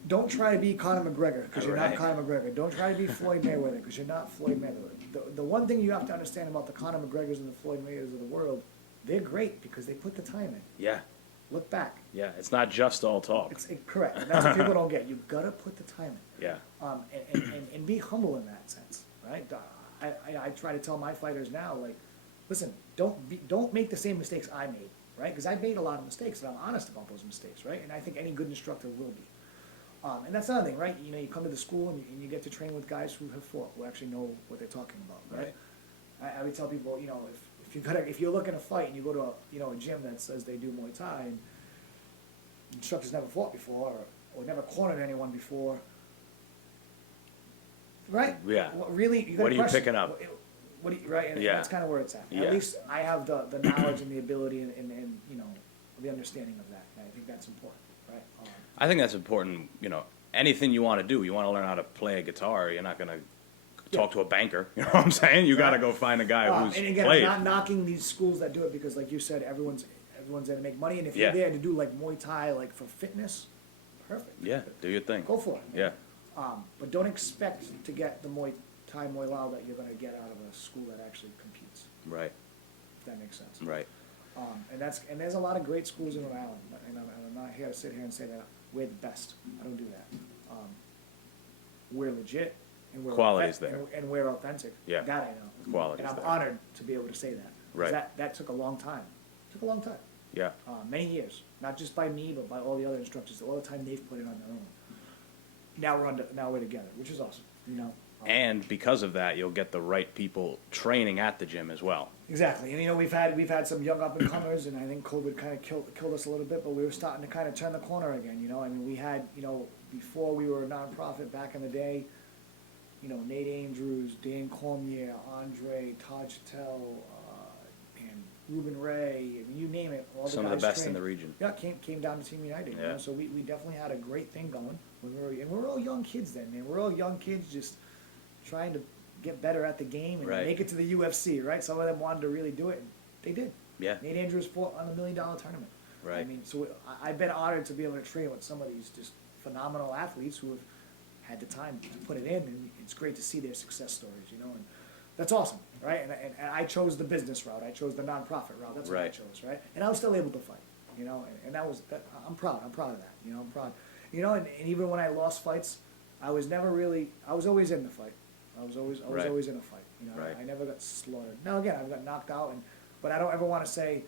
don't try to be Conor McGregor, because you're not Right. Conor McGregor. Don't try to be Floyd Mayweather, because you're not Floyd Mayweather. The one thing you have to understand about the Conor McGregors and the Floyd Mayweathers of the world, they're great because they put the time in. Yeah. Look back. Yeah. It's not just all talk. Correct. And that's what people don't get. You've got to put the time in. Yeah. And be humble in that sense, right? I try to tell my fighters now, like, listen, don't make the same mistakes I made, right? Because I've made a lot of mistakes, and I'm honest about those mistakes, right? And I think any good instructor will be. And that's another thing, right? You know, you come to the school and you get to train with guys who have fought, who actually know what they're talking about, right? I would tell people, you know, if you're looking to fight and you go to a gym that says they do Muay Thai and instructors never fought before or never cornered anyone before, right? Yeah. Really, you got What are you picking up? What do you, right? And Yeah. that's kind of where it's at. Yeah. At least I have the knowledge and the ability and you know the understanding of that. And I think that's important, right? I think that's important. You know, anything you want to do, you want to learn how to play a guitar. You're not going to talk to a banker. You know what I'm saying? You got to go find a guy who's and again, played. I'm not knocking these schools that do it because, like you said, everyone's there to make money. And if Yeah. you're there to do like Muay Thai, like for fitness, perfect. Yeah, do your thing. Go for it. Man. Yeah, But don't expect to get the Muay Thai, Muay Lao that you're going to get out of a school that actually competes. right, If that makes sense. right. And there's a lot of great schools in Rhode Island, and I'm not here to sit here and say that we're the best. I don't do that. We're legit, and we're Quality's there. and we're authentic. Yeah. That I know. Quality's And I'm there. honored to be able to say that. 'Cause Right. That took a long time. It took a long time. Yeah, Many years, not just by me, but by all the other instructors. All the time they've put in on their own. Now we're together, which is awesome. You know. and because of that, you'll get the right people training at the gym as well. Exactly, and you know we've had some young up and comers, and I think COVID kind of killed us a little bit, but we were starting to kind of turn the corner again. You know, I mean we had before we were a nonprofit back in the day, Nate Andrews, Dan Cormier, Andre, Todd Chattel, and Ruben Ray, I mean, you name it. All the Some of the guys best in trained. the region. Yeah, came down to Team United. You Yeah. know? So we definitely had a great thing going when we were all young kids then, man. We're all young kids just trying to get better at the game and Right. make it to the UFC, right? Some of them wanted to really do it, and they did. Yeah, Nate Andrews fought on the $1 Million tournament. Right. I mean, so I've been honored to be able to train with some of these just phenomenal athletes who have had the time to put it in, and it's great to see their success stories, you know, and that's awesome, right? And I chose the business route. I chose the nonprofit route. That's what I Right. chose, right? And I was still able to fight, you know, and that was, I'm proud. I'm proud of that, you know, I'm proud. You know, and even when I lost fights, I was never really, I was always in the fight. I was Right. always in a fight, you know. Right. I never got slaughtered. Now, again, I got knocked out, but I don't ever want to say,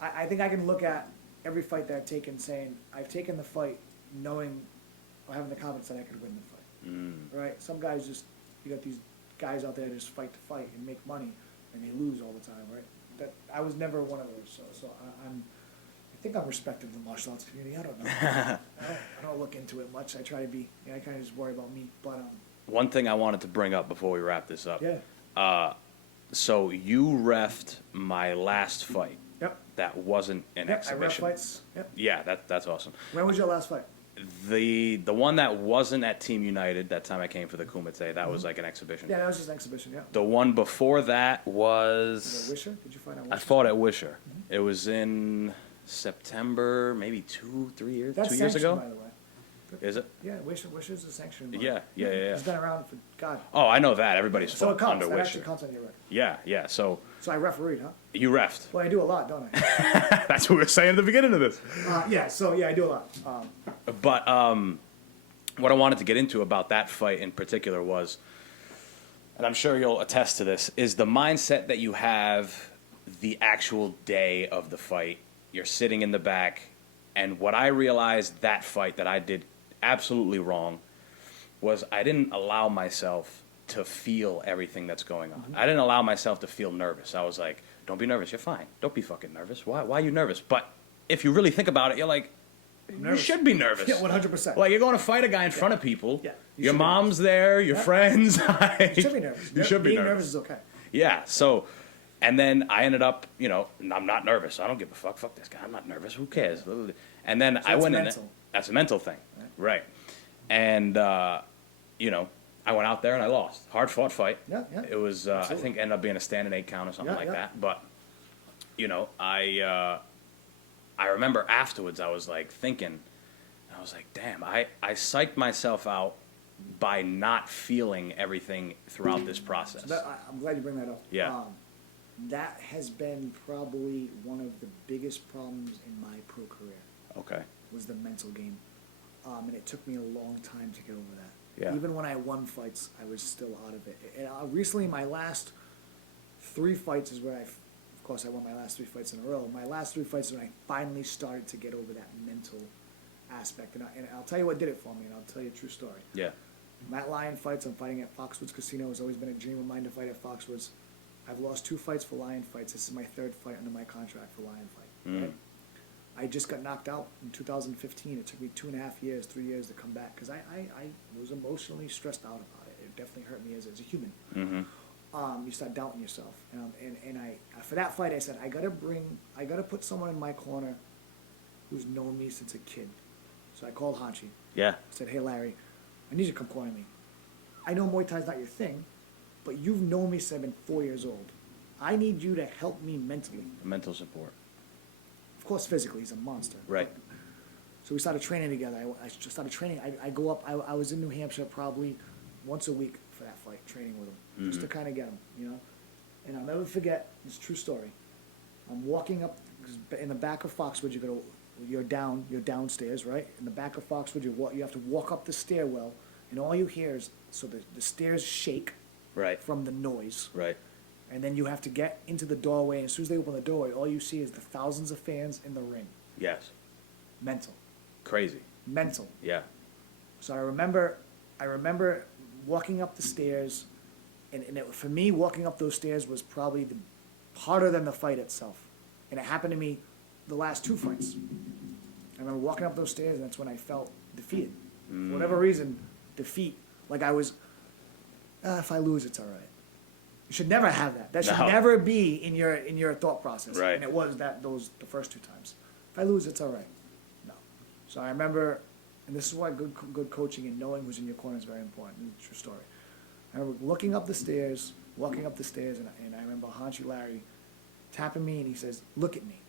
I think I can look at every fight that I've taken saying, I've taken the fight knowing or having the confidence that I could win the fight. Right? Some guys just, you got these guys out there that just fight to fight and make money, and they lose all the time, right? That I was never one of those. So I think I'm respected in the martial arts community. I don't know. I don't look into it much. I try to be. I kind of just worry about me. But One thing I wanted to bring up before we wrap this up. yeah. So you reffed my last fight. Yep. That wasn't an Yep. I ref exhibition. fights. Yep. Yeah, that's awesome. When was your last fight? The one that wasn't at Team United, that time I came for the Kumite, that was like an exhibition. Yeah, that was just an exhibition. Yeah. The one before that was Wisher? Did you find out? I fought at Wisher. It was in September, maybe 2-3 years, That's 2 years sanctioned, ago. by the way. Is it? Yeah, Wisher's a sanctioned. Yeah. It's been around for God. Oh, I know that. Everybody's So it fought counts. under That Wisher. actually counts on your record. Yeah. So So I refereed, huh? you reffed. Well, I do a lot, don't I? That's what we were saying at the beginning of this. Yeah. So yeah, I do a lot. But what I wanted to get into about that fight in particular was, and I'm sure you'll attest to this, is the mindset that you have the actual day of the fight. You're sitting in the back, and what I realized that fight that I did absolutely wrong was I didn't allow myself to feel everything that's going on. I didn't allow myself to feel nervous. I was like, don't be nervous, you're fine. Don't be fucking nervous. Why are you nervous? But if you really think about it, you're like, you nervous. should be nervous. Yeah, 100%. Like, you're going to fight a guy in front of people. Yeah. You Your should be mom's there, your friends. You should be nervous. You should be Being nervous. is okay. Yeah, so, and then I ended up, I'm not nervous. I don't give a fuck. Fuck this guy. I'm not nervous. Who cares? And then I that's went in. mental. That's a mental thing. Right. And, I went out there and I lost. Hard fought fight. Yeah. It was, I Absolutely. think, ended up being a stand and 8 count or something Yeah, like yeah. that. But, I remember afterwards I was like thinking, I was like, damn, I psyched myself out by not feeling everything throughout this process. I'm glad you bring that up. Yeah. That has been probably one of the biggest problems in my pro career. Okay. Was the mental game, and it took me a long time to get over that. Yeah. Even when I won fights, I was still out of it. And recently, my last 3 fights is where of course, I won my last 3 fights in a row. My last 3 fights is when I finally started to get over that mental aspect. And I'll tell you what did it for me, and I'll tell you a true story. Yeah. Matt Lyon fights, I'm fighting at Foxwoods Casino. It's always been a dream of mine to fight at Foxwoods. I've lost 2 fights for Lion fights. This is my 3rd fight under my contract for Lion fight. Right? I just got knocked out in 2015. It took me 2.5 years, 3 years to come back because I was emotionally stressed out about it. It definitely hurt me as a human. You start doubting yourself, and I for that fight I said I gotta put someone in my corner who's known me since a kid. So I called Hanchi. Yeah. I said, hey Larry, I need you to come corner me. I know Muay Thai's not your thing, but you've known me since I've been 4 years old. I need you to help me mentally. Mental support. Of course, physically, he's a monster. Right. So we started training together. I just started training. I go up. I was in New Hampshire probably once a week for that fight, training with him, just to kind of get him, And I'll never forget this true story. I'm walking up 'cause in the back of Foxwood. You're downstairs, right? In the back of Foxwood, you have to walk up the stairwell, and all you hear is the stairs shake Right. from the noise. Right. And then you have to get into the doorway, and as soon as they open the doorway, all you see is the thousands of fans in the ring. Yes. Mental. Crazy. Mental. Yeah. So I remember walking up the stairs, and for me, walking up those stairs was probably harder than the fight itself. And it happened to me the last 2 fights. I remember walking up those stairs, and that's when I felt defeated. For whatever reason, defeat. Like I was, if I lose, it's all right. You should never have that. That should No. never be in your thought process. Right. And it was the first 2 times. If I lose, it's all right. No. So I remember, and this is why good coaching and knowing who's in your corner is very important. It's a true story. I remember walking up the stairs, and I remember Hanchi Larry tapping me, and he says, "Look at me,"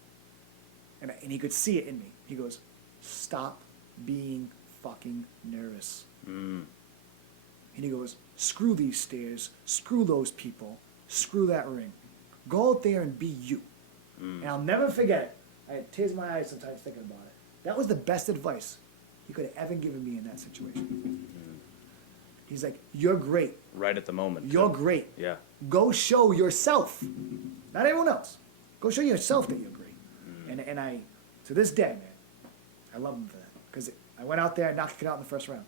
and he could see it in me. He goes, "Stop being fucking nervous. And he goes, screw these stairs, screw those people, screw that ring. Go out there and be you. And I'll never forget it. I had tears in my eyes sometimes thinking about it. That was the best advice he could have ever given me in that situation. He's like, you're great. Right at the moment. You're too. great. Yeah. Go show yourself. Not everyone else. Go show yourself that you're great. And I, to this day, man, I love him for that. Because I went out there and knocked it out in the first round.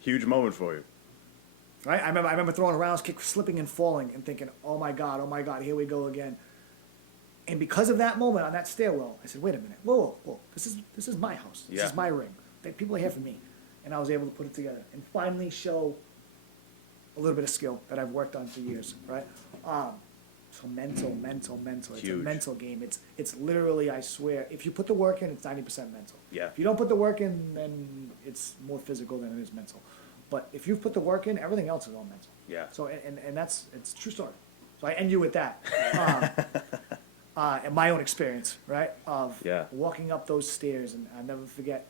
Huge moment for you. Right? I remember throwing a rounds kick, slipping and falling, and thinking, oh my God, here we go again. And because of that moment on that stairwell, I said, wait a minute, whoa, this is my house. This is my ring. People are here for me. And I was able to put it together and finally show a little bit of skill that I've worked on for years, right? So mental. It's a Huge. mental game. It's literally, I swear, if you put the work in, it's 90% mental. Yeah. If you don't put the work in, then it's more physical than it is mental. But if you've put the work in, everything else is all mental. Yeah. So, and it's a true story. So I end you with that. And my own experience, right? Of walking up those stairs, and I'll never forget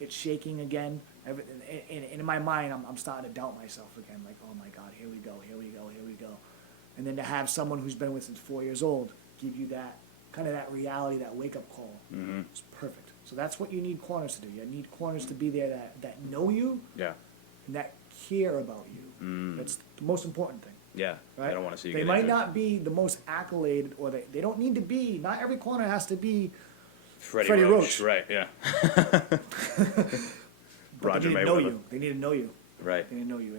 it shaking again. And in my mind, I'm starting to doubt myself again. Like, oh my God, here we go. And then to have someone who's been with since 4 years old give you that kind of that reality, that wake up call, it's perfect. So that's what you need corners to do. You need corners to be there that know you, and that care about you. That's the most important thing. Yeah. Right? I don't want to see you They get might injured. not be the most accoladed, or they don't need to be. Not every corner has to be Freddie Roach. Right, yeah. But Roger they need to know Mayweather. you. They need to know you. Right. They need to know you.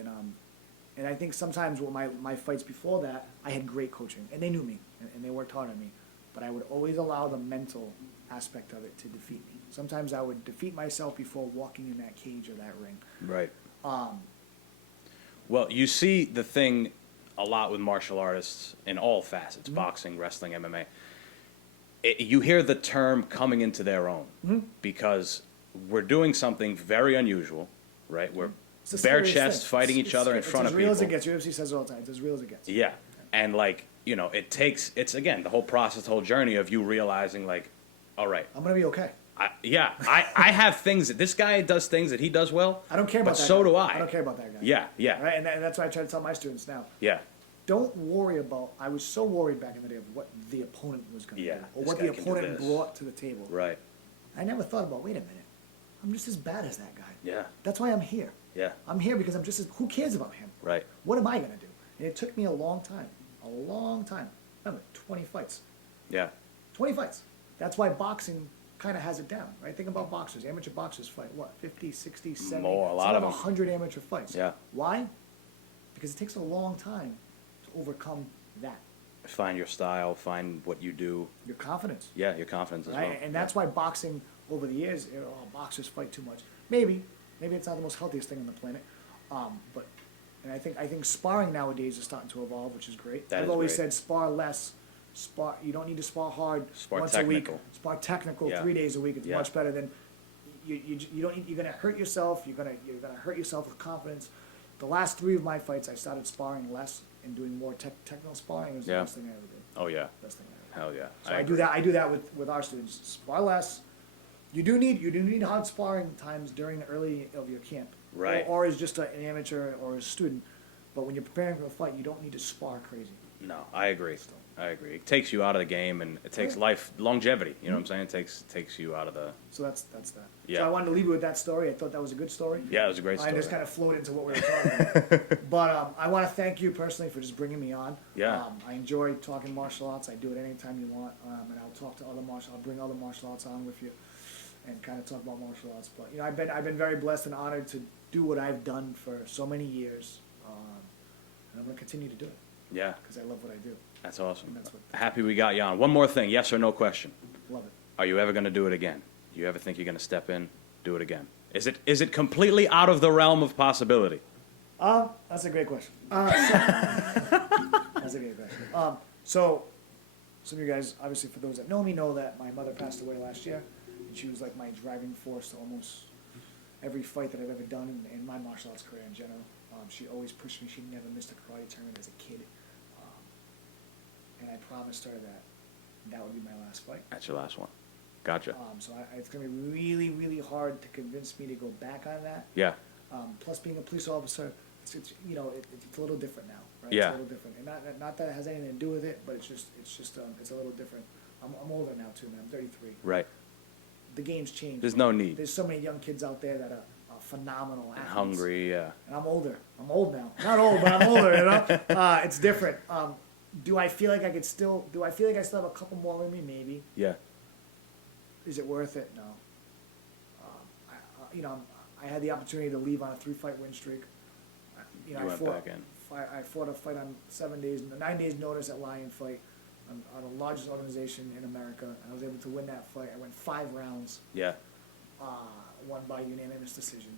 And I think sometimes with my fights before that, I had great coaching, and they knew me, and they worked hard on me. But I would always allow the mental aspect of it to defeat me. Sometimes I would defeat myself before walking in that cage or that ring. Right. Well, you see the thing a lot with martial artists in all facets, boxing, wrestling, MMA. You hear the term coming into their own because we're doing something very unusual, right? We're It's a bare serious chest thing. fighting each other in front of people. It's as real as it gets. UFC says it all the time. It's as real as it gets. Yeah. And like, you know, it's again, the whole process, the whole journey of you realizing like, all right, I'm going to be okay. I have things that this guy does things that he does well. I don't care about but that so guy. do I. I don't care about that guy. Yeah. Right? And that's what I try to tell my students now. Yeah. Don't worry about, I was so worried back in the day of what the opponent was going to do, or this what guy the can do opponent this. brought to the table. Right. I never thought about, wait a minute, I'm just as bad as that guy. Yeah. That's why I'm here. Yeah. I'm here because I'm just as, who cares about him? Right. What am I going to do? And it took me a long time. Remember, 20 fights. Yeah. 20 fights. That's why boxing kind of has it down, right? Think about boxers. Amateur boxers fight, what, 50, 60, 70? More, a lot some of have them. 100 amateur fights. Yeah. Why? Because it takes a long time to overcome that. Find your style, find what you do. Your confidence. Yeah, your confidence as Right? well. And that's why boxing, over the years, boxers fight too much. Maybe it's not the most healthiest thing on the planet. And I think sparring nowadays is starting to evolve, which is great. That I've is always great. said spar less. You don't need to spar hard Spar once technical. a week. Spar technical Yeah. 3 days a week. It's Yeah. much better than you don't need, you're gonna hurt yourself. You're gonna hurt yourself with confidence. The last 3 of my fights, I started sparring less and doing more technical sparring. It was the Yeah. best thing I ever did. Oh yeah. Best thing I ever did. Hell yeah. So I do that. I do that with our students. Spar less. You do need hard sparring times during the early of your camp, Right. Or as just an amateur or a student. But when you're preparing for a fight, you don't need to spar crazy. No, I agree. It takes you out of the game, and it takes life longevity. You know what I'm saying? It takes you out of the. So that's that. Yeah. So I wanted to leave you with that story. I thought that was a good story. Yeah, it was a great story. I just kind of flowed into what we were talking about. But I want to thank you personally for just bringing me on. Yeah. I enjoy talking martial arts. I do it anytime you want, and I'll talk to I'll bring other martial arts on with you, and kind of talk about martial arts. But I've been very blessed and honored to do what I've done for so many years, and I'm going to continue to do it Yeah, because I love what I do. that's awesome. And that's what- Happy we got you on. One more thing, yes or no question. Love it. Are you ever going to do it again? Do you ever think you're going to step in, do it again? Is it completely out of the realm of possibility? That's a great question. That's a great question. So, some of you guys, obviously for those that know me, know that my mother passed away last year, and she was like my driving force to almost every fight that I've ever done in my martial arts career in general. She always pushed me. She never missed a karate tournament as a kid. And I promised her that would be my last fight. That's your last one. Gotcha. So it's going to be really, really hard to convince me to go back on that. Yeah. Plus, being a police officer, it's you know, it's a little different now, right? Yeah. It's a little different, and not that it has anything to do with it, but it's a little different. I'm older now too, man. I'm 33. Right. The game's changed. There's no need. There's so many young kids out there that are phenomenal And athletes. hungry, yeah. And I'm older. I'm old now. Not old, but I'm older. You know, it's different. Do I feel like I still have a couple more in me? Maybe. Yeah. Is it worth it? No. I had the opportunity to leave on a 3-fight win streak. You went back in. I fought a fight on 9 days notice at Lion Fight, on the largest organization in America. I was able to win that fight. I went 5 rounds. Yeah. Won by unanimous decision.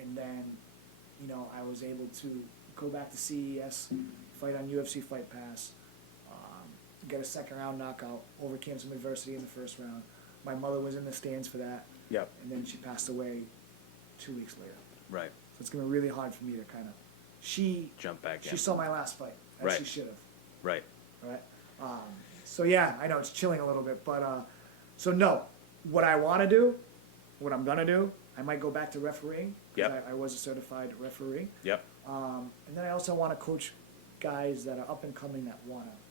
And then, I was able to go back to CES, fight on UFC Fight Pass, get a second round knockout, overcame some adversity in the first round. My mother was in the stands for that. Yep. And then she passed away 2 weeks later. Right. So it's going to be really hard for me to kind of, Jump back in. she saw my last fight, as Right. she should have. Right. Right. So yeah, I know it's chilling a little bit, but so no, what I want to do, what I'm gonna do, I might go back to refereeing. Yep. I was a certified referee. Yep. And then I also want to coach guys that are up and coming that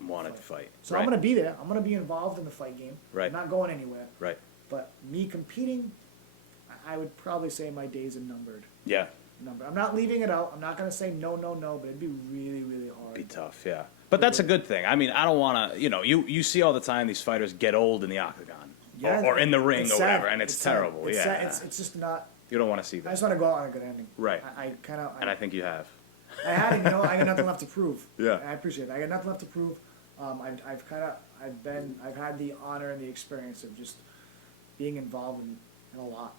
Wanted to fight. So Right. I'm gonna be there. I'm gonna be involved in the fight game. Right. I'm not going anywhere. Right. But me competing, I would probably say my days are numbered. Yeah. I'm not leaving it out. I'm not gonna say no, but it'd be really, really hard. Be tough, yeah. But that's a good thing. I mean, I don't want to, you see all the time these fighters get old in the octagon. Yeah, or in the ring it's or sad. whatever, and it's sad. terrible. It's yeah. sad. It's just not. You don't want to see I that. just want to go out on a good ending. Right. I kind of. And I think you have. I had it. I got nothing left to prove. Yeah. I appreciate it. I got nothing left to prove. I've had the honor and the experience of just being involved in a lot.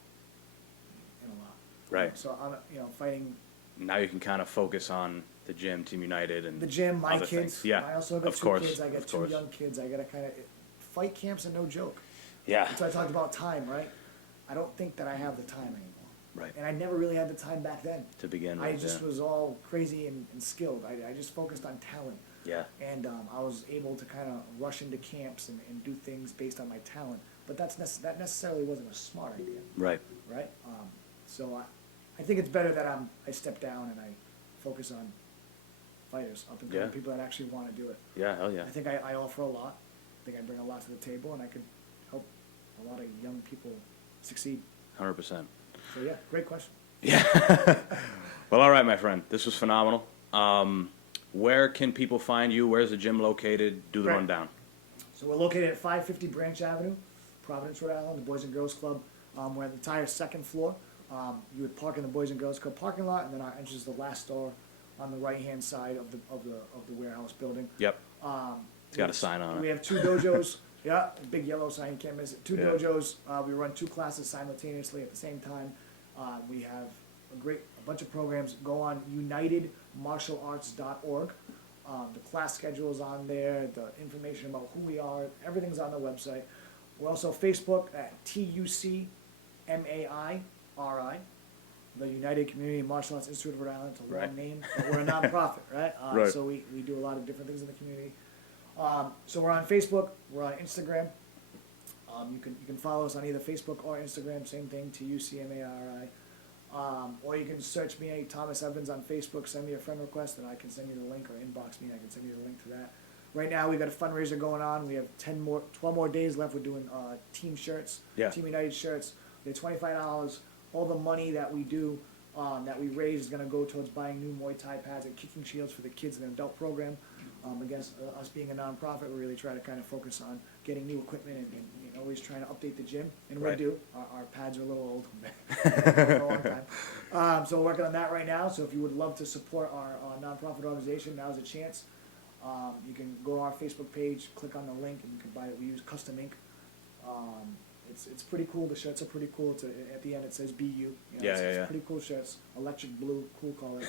Right. So I'm, fighting Now you can kind of focus on the gym, Team United, and the gym, my other kids. things. Yeah. I also got of 2 course. kids. I got of 2 course. young kids. I got to kind of fight camps are no joke. Yeah. So I talked about time, right? I don't think that I have the time anymore. Right. And I never really had the time back then. To begin with. I just yeah. was all crazy and skilled. I just focused on talent. Yeah. And I was able to kind of rush into camps and do things based on my talent. But that necessarily wasn't a smart idea, Right. right? So I think it's better that I step down and I focus on fighters, up and coming Yeah. people that actually want to do it. Yeah. Hell yeah. I think I offer a lot. I think I bring a lot to the table, and I could help a lot of young people succeed. 100%. So yeah, great question. Yeah. Well, all right, my friend. This was phenomenal. Where can people find you? Where's the gym located? Do the Right. rundown. So we're located at 550 Branch Avenue, Providence, Rhode Island, the Boys and Girls Club. We're at the entire 2nd floor. You would park in the Boys and Girls Club parking lot, and then our entrance is the last door on the right-hand side of the warehouse building. Yep. It's got a sign on We it. have 2 dojos. Yeah, a big yellow sign, you can't miss it. 2 Yeah. dojos. We run 2 classes simultaneously at the same time. We have a bunch of programs. Go on unitedmartialarts.org. The class schedule is on there. The information about who we are, everything's on the website. We're also Facebook at TUCMAIRI, the United Community Martial Arts Institute of Rhode Island. It's a long Right. name, but we're a nonprofit, right? Right. So we do a lot of different things in the community. So we're on Facebook, we're on Instagram. You can follow us on either Facebook or Instagram, same thing, TUCMAIRI. Or you can search me, Thomas Evans, on Facebook, send me a friend request, and I can send you the link, or inbox me, and I can send you the link to that. Right now, we've got a fundraiser going on. We have 12 more days left. We're doing team shirts, Yeah. Team United shirts. They're $25. All the money that we do, that we raise, is going to go towards buying new Muay Thai pads and kicking shields for the kids in the adult program. Against us being a nonprofit, we really try to kind of focus on getting new equipment and always trying to update the gym, and we Right. do. Our pads are a little old for a long time. So we're working on that right now. So if you would love to support our nonprofit organization, now's a chance. You can go to our Facebook page, click on the link, and you can buy it. We use custom ink. It's pretty cool. The shirts are pretty cool. At the end it says BU. It's pretty cool shirts. Electric blue, cool color.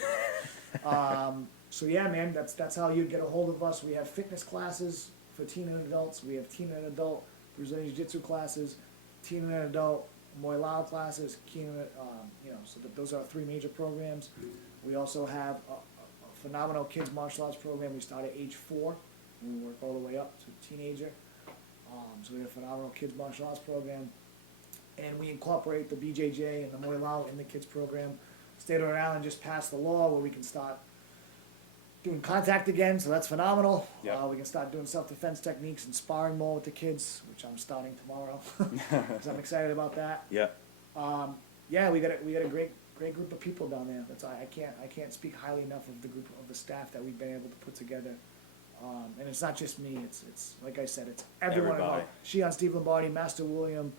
So yeah, man, that's how you'd get a hold of us. We have fitness classes for teen and adults. We have teen and adult Brazilian Jiu-Jitsu classes, teen and adult Muay Lao classes, those are our 3 major programs. We also have a phenomenal kids martial arts program. We start at age 4, and we work all the way up to teenager. So we have a phenomenal kids martial arts program. And we incorporate the BJJ and the Muay Lao in the kids program. State of Rhode Island just passed the law where we can start doing contact again, so that's phenomenal. Yeah. We can start doing self-defense techniques and sparring more with the kids, which I'm starting tomorrow, because I'm excited about that. Yeah. Yeah, we got a great group of people down there. I can't speak highly enough of the group of the staff that we've been able to put together. And it's not just me. It's like I said, it's everyone Everybody. involved. Shion Steve Lombardi, Master William,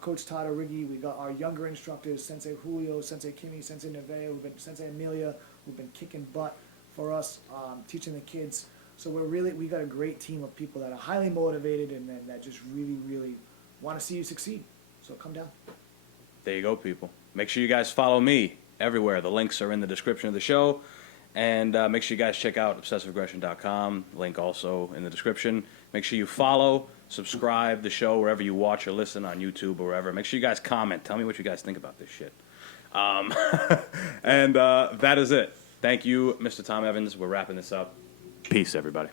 Coach Tata Riggi. We got our younger instructors, Sensei Julio, Sensei Kimi, Sensei Nevea, Sensei Amelia, who've been kicking butt for us, teaching the kids. So we got a great team of people that are highly motivated and that just really want to see you succeed. So come down. There you go, people. Make sure you guys follow me everywhere. The links are in the description of the show. And make sure you guys check out obsessiveaggression.com. Link also in the description. Make sure you follow, subscribe the show wherever you watch or listen on YouTube or wherever. Make sure you guys comment. Tell me what you guys think about this shit. And that is it. Thank you, Mr. Tom Evans. We're wrapping this up. Peace, everybody.